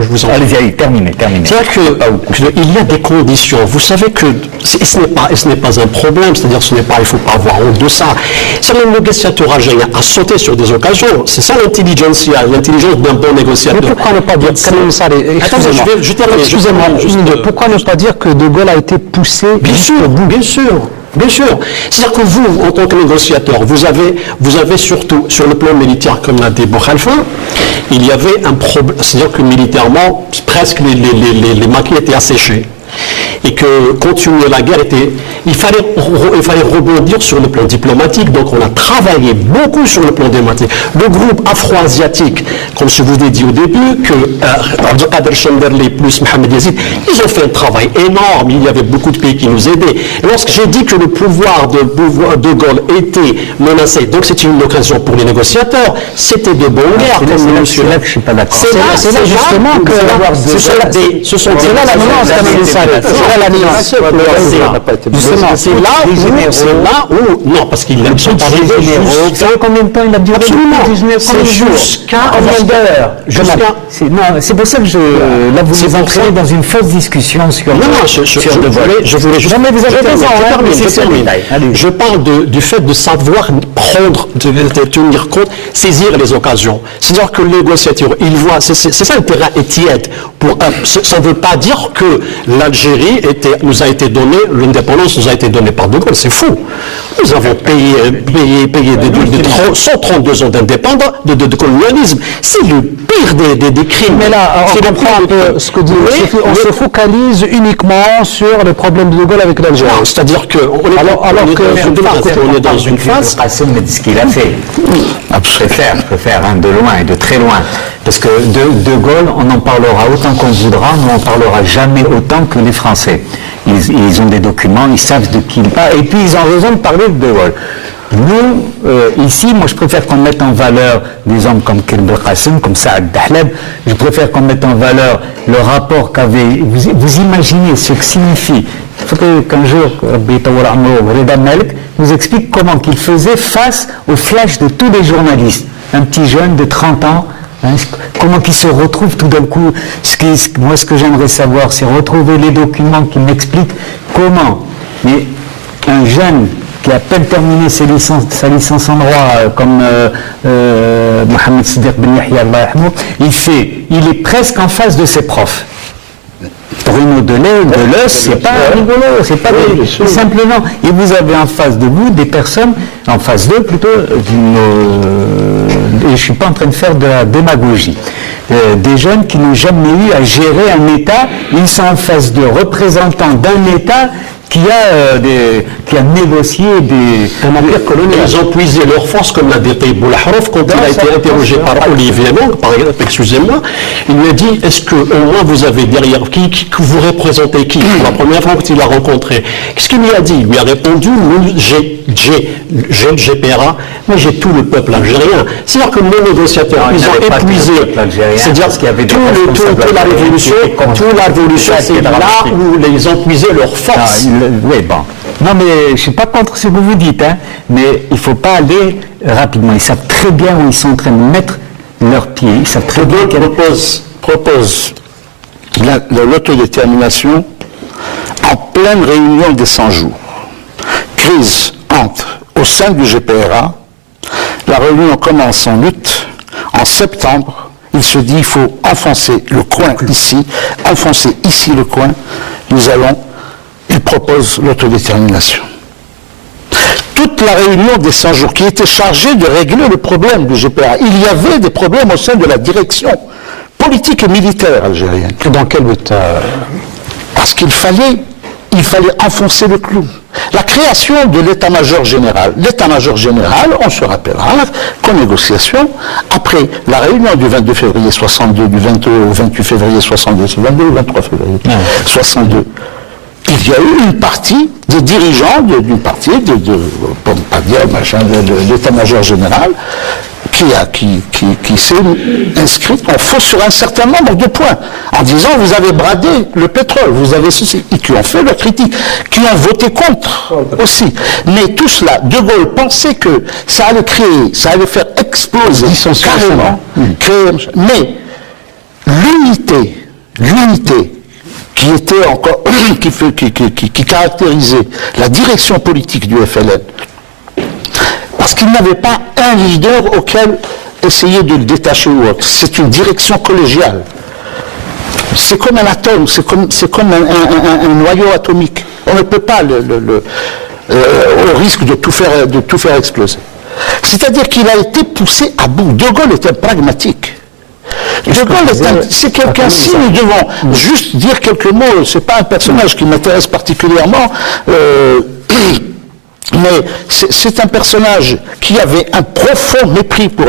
je vous en prie. Allez-y, terminez. C'est-à-dire qu'il y a des conditions. Vous savez que ce n'est pas un problème, c'est-à-dire il ne faut pas avoir honte de ça. C'est le négociateur algérien a sauté sur des occasions. C'est ça l'intelligence d'un bon négociateur. Mais pourquoi ne pas dire, excusez-moi, pourquoi ne pas dire que De Gaulle a été poussé Bien sûr. C'est-à-dire que vous, en tant que négociateur, vous avez surtout, sur le plan militaire, comme l'a dit Boukhalifa, il y avait un problème, c'est-à-dire que militairement, presque les maquis étaient asséchés. Et que continuer la guerre il fallait rebondir sur le plan diplomatique. Donc on a travaillé beaucoup sur le plan diplomatique. Le groupe afro-asiatique, comme je vous ai dit au début, que Abdelkader Chamberlain plus Mohamed Yazid, ils ont fait un travail énorme. Il y avait beaucoup de pays qui nous aidaient. Et lorsque j'ai dit que le pouvoir de Gaulle était menacé, donc c'était une occasion pour les négociateurs, c'était de bonne guerre. C'est là que je suis pas d'accord. C'est là justement que ce sont des la nuance. C'est là où, non, parce qu'ils sont pas arrivés. Vous savez combien de temps il a duré? C'est jusqu'à c'est pour ça que vous nous entraînez dans une fausse discussion sur De Gaulle. Je voulais juste... Mais vous avez raison, je parle du fait de savoir prendre, de tenir compte, saisir les occasions. C'est-à-dire que le négociateur, il voit, c'est ça le terrain est tiède. Ça ne veut pas dire que l'Algérie nous a été donnée, l'indépendance nous a été donnée par De Gaulle, c'est fou. Nous avons payé 132 ans d'indépendance, de colonialisme. C'est le pire des crimes. Mais là, on comprend un peu ce que dit on se focalise uniquement sur le problème de Gaulle avec l'Algérie. C'est-à-dire qu'on est dans une phase... Qassim me dit ce qu'il a fait. Je préfère de loin et de très loin. Parce que de Gaulle, on en parlera autant qu'on voudra, mais on n'en parlera jamais autant que les Français. Ils ont des documents, ils savent de qui ils parlent, et puis ils ont raison de parler de Gaulle. Nous, ici, moi je préfère qu'on mette en valeur des hommes comme Kelbel Qassim, comme Saad Dahleb. Je préfère qu'on mette en valeur le rapport qu'avait... Vous imaginez ce que signifie. Il faudrait qu'un jour, Reda Malek nous explique comment qu'il faisait face au flash de tous les journalistes. Un petit jeune de 30 ans, comment qu'il se retrouve tout d'un coup. Moi, ce que j'aimerais savoir, c'est retrouver les documents qui m'expliquent comment. Mais un jeune qui a à peine terminé sa licence en droit, comme Mohamed Siddiq Ben Yahya, il est presque en face de ses profs. Bruno Deleuze, c'est pas rigolo, c'est pas simplement. Et vous avez en face de vous des personnes, en face d'eux plutôt, et je ne suis pas en train de faire de la démagogie, des jeunes qui n'ont jamais eu à gérer un État, ils sont en face de représentants d'un État qui a négocié un empire colonial. Ils ont puisé leur force, comme l'a décrit Boulahrouf, quand il a été interrogé par Olivier Long, par exemple, excusez-moi, il lui a dit, est-ce que au moins vous avez derrière que vous représentez qui pour la première fois qu'il l'a rencontré? Qu'est-ce qu'il lui a dit? Il lui a répondu, j'ai le GPRA, moi j'ai tout le peuple algérien. C'est-à-dire que nos négociateurs, ils ont épuisé, c'est-à-dire qu'il y avait toute la révolution, c'est là où ils ont puisé leur force. Oui, bon. Non, mais je ne suis pas contre ce que vous dites, hein, mais il ne faut pas aller rapidement. Ils savent très bien où ils sont en train de mettre leurs pieds. Ils savent très bien propose l'autodétermination en pleine réunion des 100 jours. Crise entre au sein du GPRA. La réunion commence en août. En septembre, il se dit il faut enfoncer le coin ici, enfoncer ici le coin. Il propose l'autodétermination. Toute la réunion des 100 jours qui était chargée de régler le problème du GPRA. Il y avait des problèmes au sein de la direction politique et militaire algérienne. Dans quel but Parce qu'il fallait enfoncer le clou. La création de l'état-major général. L'état-major général, on se rappellera, qu'en négociation, après la réunion du 22 février 62, du 22 au 28 février 62, c'est 22 ou 23 février 62, il y a eu une partie des dirigeants d'une partie, pour ne pas dire de l'état-major général, qui s'est inscrite en faux sur un certain nombre de points, en disant vous avez bradé le pétrole, vous avez ceci, et qui ont fait leur critique, qui ont voté contre aussi. Mais tout cela, De Gaulle pensait que ça allait créer, ça allait faire exploser carrément, mais l'unité qui était encore, qui caractérisait la direction politique du FLN, parce qu'il n'avait pas un leader auquel essayer de le détacher ou autre. C'est une direction collégiale. C'est comme un atome, c'est comme un noyau atomique. On ne peut pas, au risque de tout faire exploser. C'est-à-dire qu'il a été poussé à bout. De Gaulle était pragmatique. De Gaulle, c'est quelqu'un, si nous devons juste dire quelques mots, c'est pas un personnage qui m'intéresse particulièrement, mais c'est un personnage qui avait un profond mépris pour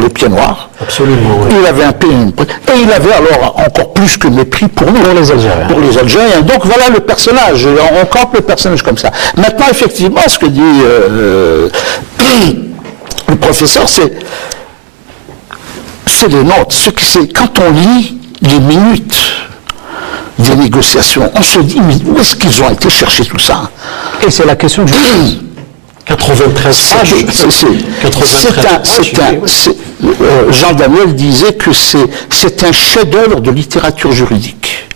les pieds noirs. Absolument, oui. Il avait et il avait alors encore plus que mépris pour nous, pour les Algériens. Donc voilà le personnage, on campe le personnage comme ça. Maintenant, effectivement, ce que dit le professeur, c'est les notes. Quand on lit les minutes des négociations, on se dit, mais où est-ce qu'ils ont été chercher tout ça? Et c'est la question du 93 pages. Jean Daniel disait que c'est un chef-d'œuvre de littérature juridique,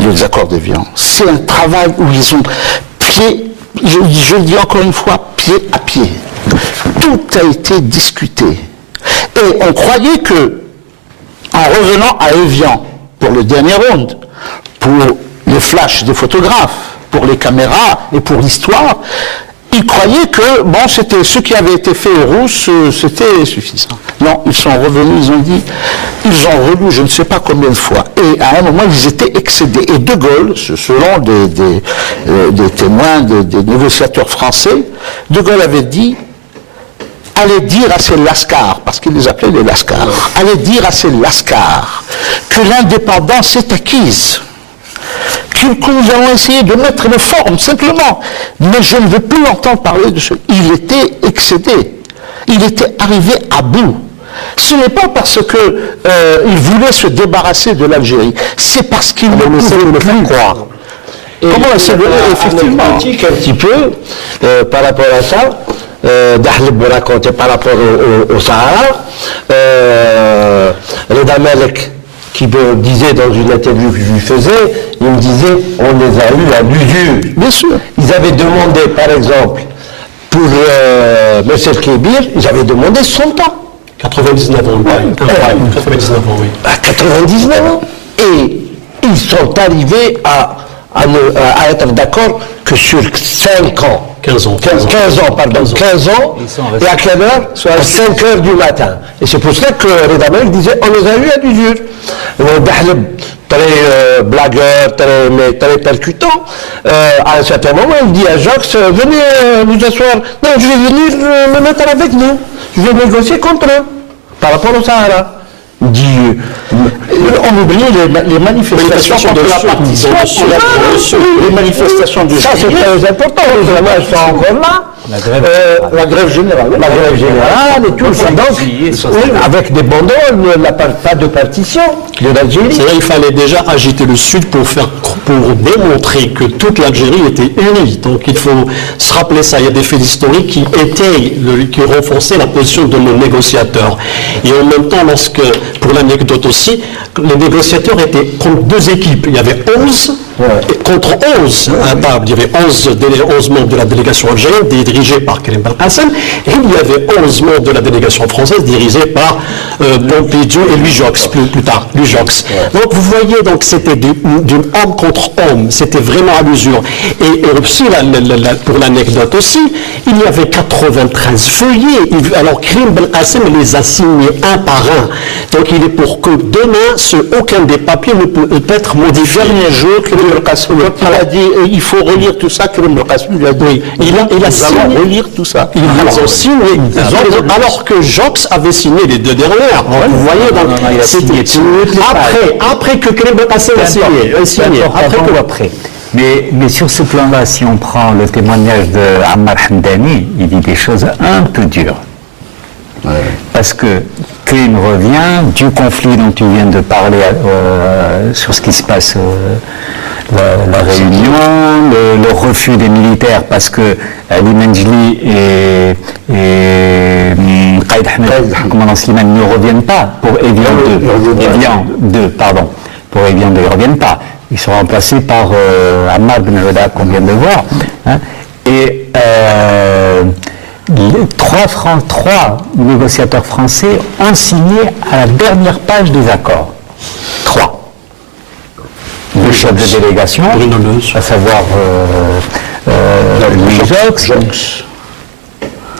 les accords d'Évian. C'est un travail où ils ont je le dis encore une fois, pied à pied. Tout a été discuté. Et on croyait que, en revenant à Évian pour le dernier round, pour les flashs des photographes, pour les caméras et pour l'histoire, ils croyaient que, bon, c'était ce qui avait été fait aux Rousses, c'était suffisant. Non, ils sont revenus, ils ont relu je ne sais pas combien de fois. Et à un moment, ils étaient excédés. Et De Gaulle, selon des témoins, des négociateurs français, De Gaulle avait dit, allez dire à ces lascars, parce qu'ils les appelaient les lascars, allez dire à ces lascars que l'indépendance est acquise, que nous allons essayer de mettre les formes, simplement. Mais je ne veux plus entendre parler de ce... Il était excédé. Il était arrivé à bout. Ce n'est pas parce qu'il voulait se débarrasser de l'Algérie, c'est parce qu'il ne pouvait plus croire. Comment essayer de... Effectivement. Un petit peu, par rapport à ça, Dahleb me racontait par rapport au Sahara, Reda Malek, qui me disait dans une interview que je lui faisais, il me disait, on les a eu à l'usure. Bien sûr. Ils avaient demandé, par exemple, pour M. Kébir, ils avaient demandé 100 ans. 99 ans, oui. 99 ans, oui. À 99 ans. Et ils sont arrivés à être d'accord que sur 5 ans. 15 ans. 15 ans, pardon. 15 ans. Et à quelle heure? À 5 heures du matin. Et c'est pour cela que Reda Malek disait, on les a eu à l'usure. Dahleb très blagueur, très percutant. À un certain moment, il dit à Jox, venez vous asseoir. Non, je vais venir me mettre avec nous. Je vais négocier contre eux, par rapport au Sahara. Il dit, on oublie les manifestations contre la participation. Les manifestations du ça, c'est très important. Les images sont encore là. La grève générale. La grève générale et tout ça. Donc, oui, avec des banderoles, pas de partition de l'Algérie. C'est vrai, il fallait déjà agiter le Sud pour démontrer que toute l'Algérie était unie. Donc il faut se rappeler ça. Il y a des faits historiques qui renforçaient la position de nos négociateurs. Et en même temps, pour l'anecdote aussi, les négociateurs étaient contre deux équipes. Il y avait 11 contre 11 à table. Il y avait 11 membres de la délégation algérienne dirigée par Karim Belkacem, et il y avait 11 membres de la délégation française dirigée par Pompidou et Louis Jox, plus tard, Louis Jox. Donc vous voyez, donc c'était d'une homme contre homme, c'était vraiment à l'usure. Et aussi, pour l'anecdote aussi, il y avait 93 feuillets. Alors Karim Belkacem les a signés un par un. Donc il est pour que demain, aucun des papiers ne peut être modifié. Dernier jour, Karim Belkacem, il a dit il faut relire tout ça. Karim Belkacem lui a dit oui, il a signé, relire tout ça. Ils ont signé, alors que Jox avait signé les deux dernières. Vous voyez, donc c'était après que Karim Belkacem a signé. Après. Mais sur ce plan-là, si on prend le témoignage de Ammar Hamdani, il dit des choses un peu dures. Ouais. Parce que Karim revient du conflit dont tu viens de parler sur ce qui se passe, la réunion, le refus des militaires, parce que Ali Menjli et Qaïd Ahmed, commandant Slimane, ne reviennent pas pour Evian 2, pardon. Pour Evian 2, ils ne reviennent pas. Ils sont remplacés par Ammar Ben Reda qu'on vient de voir. Hein, et trois négociateurs français ont signé à la dernière page des accords. 3. Le chef de délégation, à savoir Louis Jox,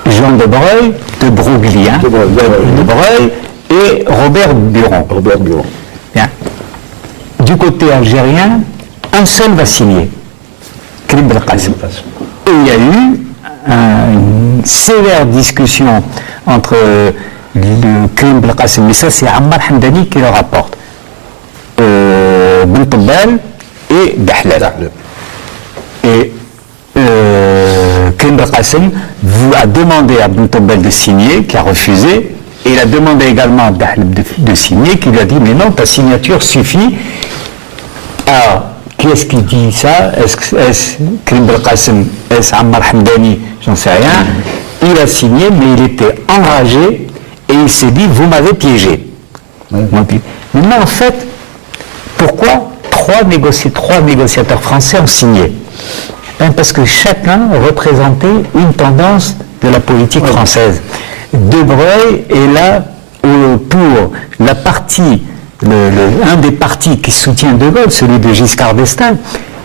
Jean de Breuil, de Broglien, de Breuil et Robert Buron. Bien. Du côté algérien, un seul va signer, Karim Belkacem. Et il y a eu une sévère discussion entre Karim Belkacem, mais ça c'est Ammar Hamdani qui le rapporte, Ben Toubal et Dahlal. Et Karim Belkacem a demandé à Ben Toubal de signer, qui a refusé, et il a demandé également à Dahlal de signer, qui lui a dit mais non, ta signature suffit. Alors, qui est-ce qui dit ça? Est-ce Karim Belkacem? Est-ce Ammar Hamdani? J'en sais rien. Il a signé, mais il était enragé et il s'est dit vous m'avez piégé. Maintenant, en fait, pourquoi trois négociateurs français ont signé? Parce que chacun représentait une tendance de la politique française. De Breuil est là pour la partie, un des partis qui soutient De Gaulle, celui de Giscard d'Estaing,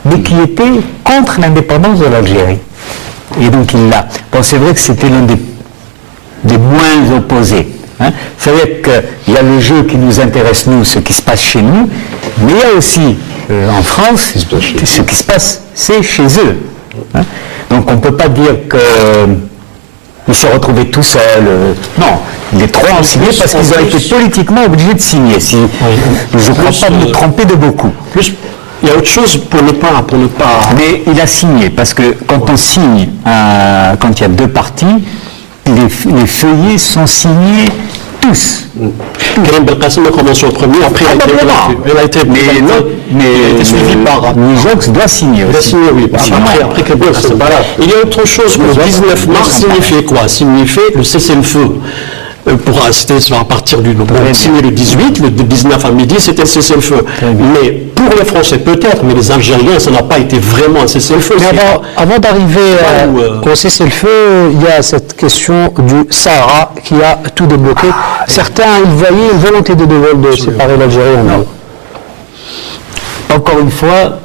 mais qui était contre l'indépendance de l'Algérie. Et donc il l'a. Bon, c'est vrai que c'était l'un des moins opposés. Hein. C'est vrai qu'il y a le jeu qui nous intéresse, nous, ce qui se passe chez nous, mais il y a aussi en France, ce qui se passe, c'est chez eux. Hein. Donc on ne peut pas dire qu'ils se retrouvaient tout seuls. Non, les trois ont signé parce qu'ils ont été politiquement obligés de signer. Je ne crois pas me tromper de beaucoup. Plus, il y a autre chose pour ne pas... Mais il a signé, parce que quand on signe, quand il y a deux partis, les feuillets sont signés tous. Karim Belkacem a commencé au premier, après il a été suivi par... Louis Jox doit signer aussi. Il doit signer, oui. Après Karim Belkacem. Il y a autre chose. Le 19 mars signifiait quoi? Signifiait le cessez-le-feu. C'était à partir du signé le 18, le 19 à midi, c'était le cessez-le-feu. Mais pour les Français peut-être, mais les Algériens, ça n'a pas été vraiment un cessez-le-feu. Avant d'arriver au cessez-le-feu, il y a cette question du Sahara qui a tout débloqué. Certains, ils voyaient une volonté de Gaulle de séparer l'Algérie en deux. Encore une fois,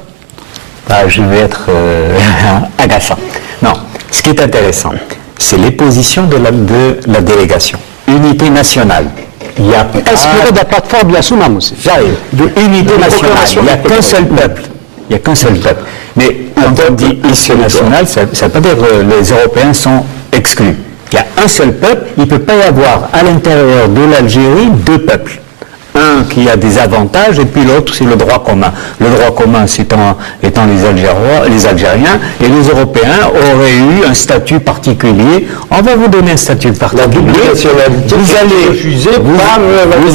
je vais être agaçant. Non, ce qui est intéressant, c'est les positions de la délégation. Unité nationale, Il y a Inspiré de la plateforme de la Soumam aussi. J'arrive. De unité nationale. Il n'y a qu'un seul peuple. Il n'y a qu'un seul peuple. Mais quand on dit unité nationale, ça ne veut pas dire que les Européens sont exclus. Il y a un seul peuple. Il ne peut pas y avoir à l'intérieur de l'Algérie deux peuples. Un qui a des avantages et puis l'autre c'est le droit commun. Le droit commun étant les Algériens, et les Européens auraient eu un statut particulier. On va vous donner un statut particulier. Vous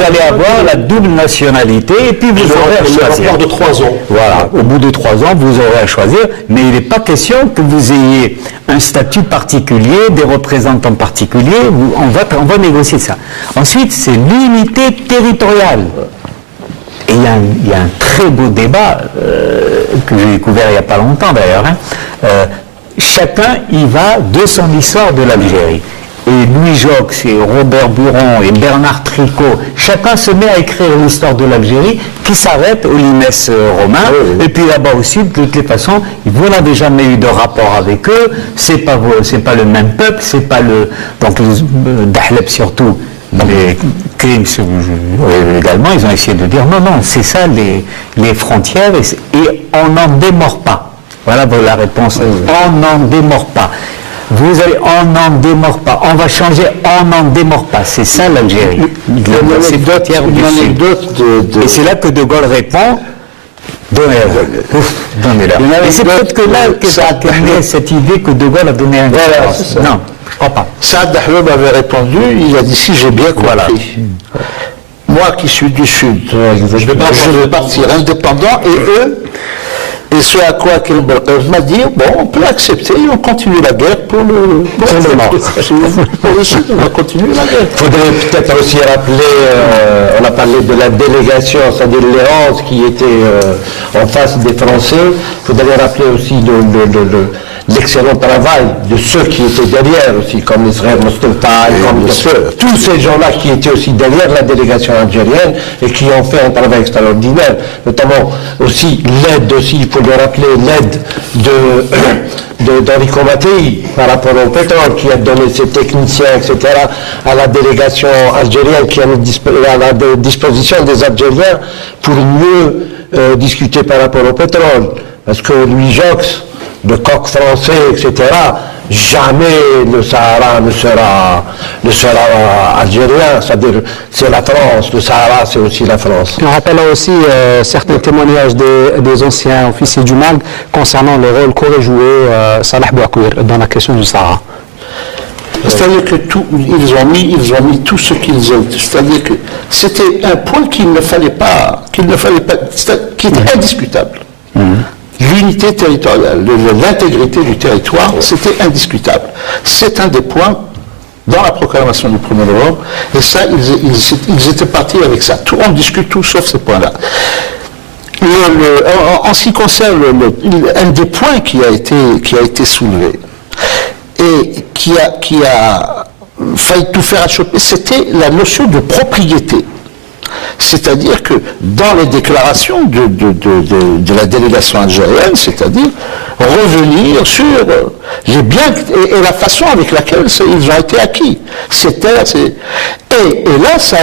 allez avoir la double nationalité et puis vous aurez à choisir. De 3 ans. Voilà, au bout de 3 ans, vous aurez à choisir, mais il n'est pas question que vous ayez un statut particulier, des représentants particuliers, on va négocier ça. Ensuite, c'est l'unité territoriale. Et il y a un très beau débat que j'ai découvert il n'y a pas longtemps d'ailleurs. Chacun y va de son histoire de l'Algérie. Et Louis Jox et Robert Buron et Bernard Tricot, chacun se met à écrire l'histoire de l'Algérie qui s'arrête au limès romain. Et puis là-bas aussi, de toutes les façons, vous n'avez jamais eu de rapport avec eux, c'est pas le même peuple, c'est pas le... Donc Dahleb surtout, les crimes également, ils ont essayé de dire non, c'est ça les frontières et on n'en démord pas. Voilà la réponse, on n'en démord pas. On n'en démord pas. On va changer, on n'en démord pas. C'est ça l'Algérie. Et c'est là que De Gaulle répond, donnez-la. Et c'est peut-être que là que ça a amené cette idée que De Gaulle a donné un réponse. Non, je crois pas. Saad Dahleb avait répondu, il a dit si j'ai bien compris. Moi qui suis du Sud, je vais partir indépendant et eux. Et ce à quoi m'a dit, bon, on peut accepter, on continue la guerre pour le Sud, on va continuer la guerre. Il faudrait peut-être aussi rappeler, on a parlé de la délégation, c'est-à-dire les 11 qui étaient en face des Français. Il faudrait rappeler aussi l'excellent travail de ceux qui étaient derrière aussi, comme Israël Moustapha, comme tous ces gens-là qui étaient aussi derrière la délégation algérienne et qui ont fait un travail extraordinaire, notamment aussi l'aide aussi, il faut le rappeler, l'aide d'Enrico Mattei par rapport au pétrole, qui a donné ses techniciens, etc., à la délégation algérienne qui a mis à la disposition des Algériens pour mieux discuter par rapport au pétrole. Parce que Louis Jox, le coq français, etc., jamais le Sahara ne sera algérien, c'est-à-dire c'est la France, le Sahara c'est aussi la France. On rappelle aussi certains témoignages des anciens officiers du MALD concernant le rôle qu'aurait joué Salah Bouakour dans la question du Sahara. C'est-à-dire que ils ont mis tout ce qu'ils ont. C'est-à-dire que c'était un point qui était indiscutable. L'unité territoriale, l'intégrité du territoire, c'était indiscutable. C'est un des points dans la proclamation du 1er novembre, et ça, ils étaient partis avec ça. On discute tout sauf ces points-là. En ce qui concerne un des points qui a été soulevé, et qui a failli tout faire achoper, c'était la notion de propriété. C'est-à-dire que dans les déclarations de la délégation algérienne, c'est-à-dire revenir sur les biens et la façon avec laquelle ils ont été acquis. Et là, ça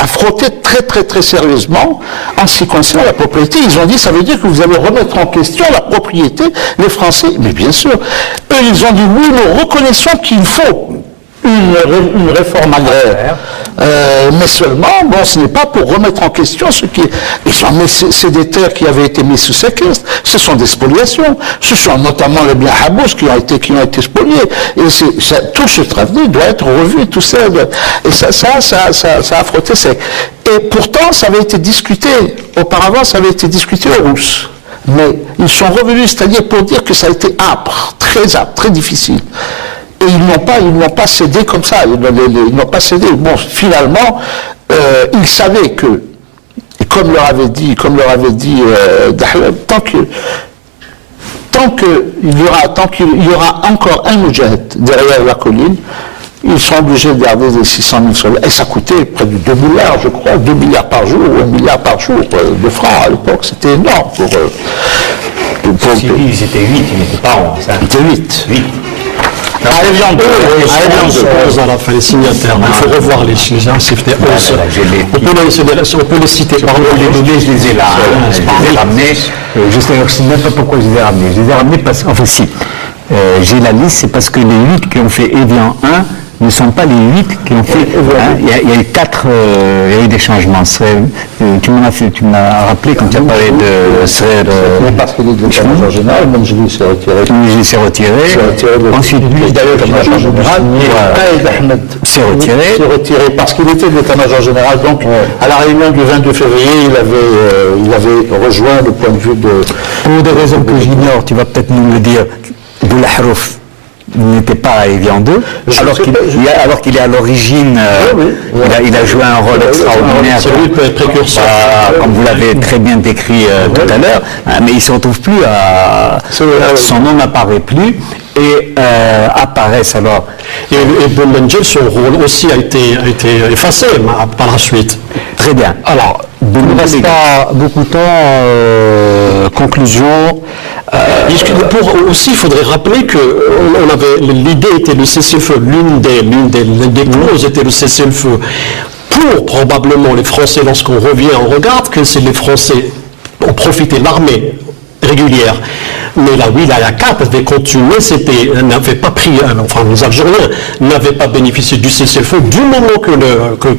a frotté très très très sérieusement en ce qui concerne la propriété. Ils ont dit, ça veut dire que vous allez remettre en question la propriété, les Français. Mais bien sûr, eux, ils ont dit, oui, nous reconnaissons qu'il faut une réforme agraire, mais seulement, ce n'est pas pour remettre en question ce qui est... C'est des terres qui avaient été mises sous séquestre, ce sont des spoliations, ce sont notamment les biens Habous qui ont été spoliés, et tout ce travail doit être revu, tout ça, et ça a frotté sec. Et pourtant, ça avait été discuté, auparavant, ça avait été discuté aux Rousses. Mais ils sont revenus, c'est-à-dire pour dire que ça a été âpre, très difficile. Et ils n'ont pas cédé comme ça, ils n'ont pas cédé. Bon, finalement, ils savaient que, et comme leur avait dit Dahleb, tant qu'il y aura encore un Moudjahid derrière la colline, ils sont obligés de garder des 600 000 soldats. Et ça coûtait près de 2 milliards, je crois, 2 milliards par jour, ou 1 milliard par jour de francs à l'époque. C'était énorme pour ils étaient 8, ils n'étaient pas 11. Ils étaient 8. À Evian 2. À la fin, les signataires. Il faut revoir les c'était 11. On peut les citer par le Je les ai là, je les ai ramenés. Je sais même pas pourquoi je les ai ramenés. Je les ai ramenés parce qu'en fait, si, j'ai la liste, c'est parce que les 8 qui ont fait Evian 1 ne sont pas les 8 qui ont fait. Il y a eu 4, il y a eu des changements. Tu m'as rappelé quand tu as parlé de Srer. Parce qu'il est de l'état-major général, même je lui s'est retiré. Il s'est retiré. Ensuite, lui, d'ailleurs, l'état-major général, s'est retiré. s'est retiré parce qu'il était de l'état-major général. Donc, à la réunion du 22 février, il avait rejoint le point de vue de... Pour des raisons que j'ignore, tu vas peut-être nous le dire, Boula Harouf n'était pas à Evian 2, alors qu'il est à l'origine, il a joué un rôle extraordinaire. C'est lui le précurseur. Comme vous l'avez très bien décrit tout à l'heure, mais il ne se retrouve plus à... Son nom n'apparaît plus et apparaissent alors... Et Boumendjel, son rôle aussi a été effacé par la suite. Très bien. Alors, il ne reste pas beaucoup de temps. Conclusion. Aussi, il faudrait rappeler que l'idée était le cessez-le-feu. L'une des clauses était le cessez-le-feu. Pour probablement les Français, lorsqu'on revient, on regarde que c'est les Français ont profité, l'armée régulière. Mais la wilaya 4 avait continué, n'avait pas pris, enfin les Algériens n'avaient pas bénéficié du cessez-le-feu du moment que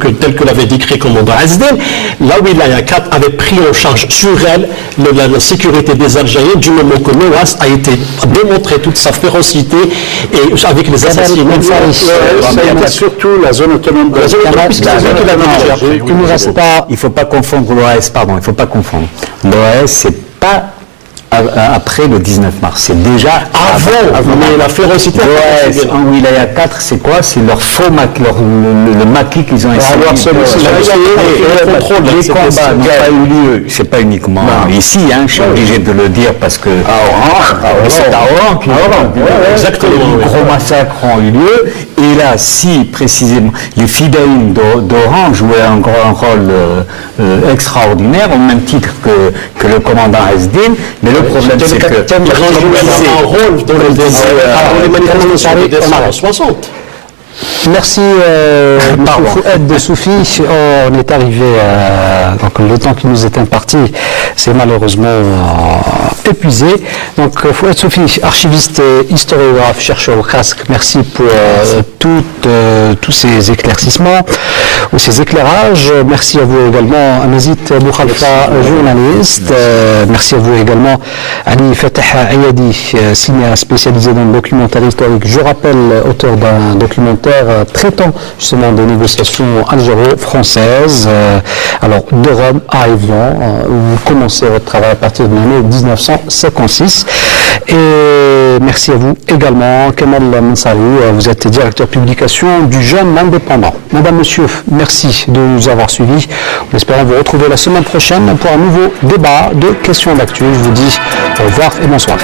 tel que l'avait décrit le commandant Azden. La wilaya 4 avait pris en charge sur elle la sécurité des Algériens du moment que l'OAS a été démontré toute sa férocité et avec les assassinats. C'est surtout la zone autonome de Il ne faut pas confondre l'OAS, pardon, il ne faut pas confondre. L'OAS, c'est pas après le 19 mars, c'est déjà avant, mais la férocité en wilaya 4, c'est quoi? C'est leur faux maquis, le maquis qu'ils ont essayé. Les combats n'ont pas eu lieu, c'est pas uniquement ici, je suis obligé de le dire parce que c'est à Oran que les gros massacres ont eu lieu, et là, si précisément les fidèles d'Oran jouaient un rôle extraordinaire, au même titre que le commandant Esdin, mais le problème, c'est que un rôle dans les manifestations de décembre 60. Merci, Fouad de Soufi. On est arrivé, donc le temps qui nous est imparti, c'est malheureusement épuisé. Donc, Fouad Soufi, archiviste, historiographe, chercheur au CASC, merci pour tous ces éclaircissements ou ces éclairages. Merci à vous également, Amazit Boukhalfa, journaliste. Merci à vous également, Ali Fatah Ayadi, cinéaste spécialisé dans le documentaire historique. Je rappelle, auteur d'un documentaire traitant justement des négociations algéro-françaises, alors de Rome à Evian, où vous commencez votre travail à partir de l'année 1956. Et merci à vous également, Kemal Mensari, vous êtes directeur publication du Jeune Indépendant. Madame, Monsieur, merci de nous avoir suivis. En espérant vous retrouver la semaine prochaine pour un nouveau débat de questions d'actu. Je vous dis au revoir et bonsoir.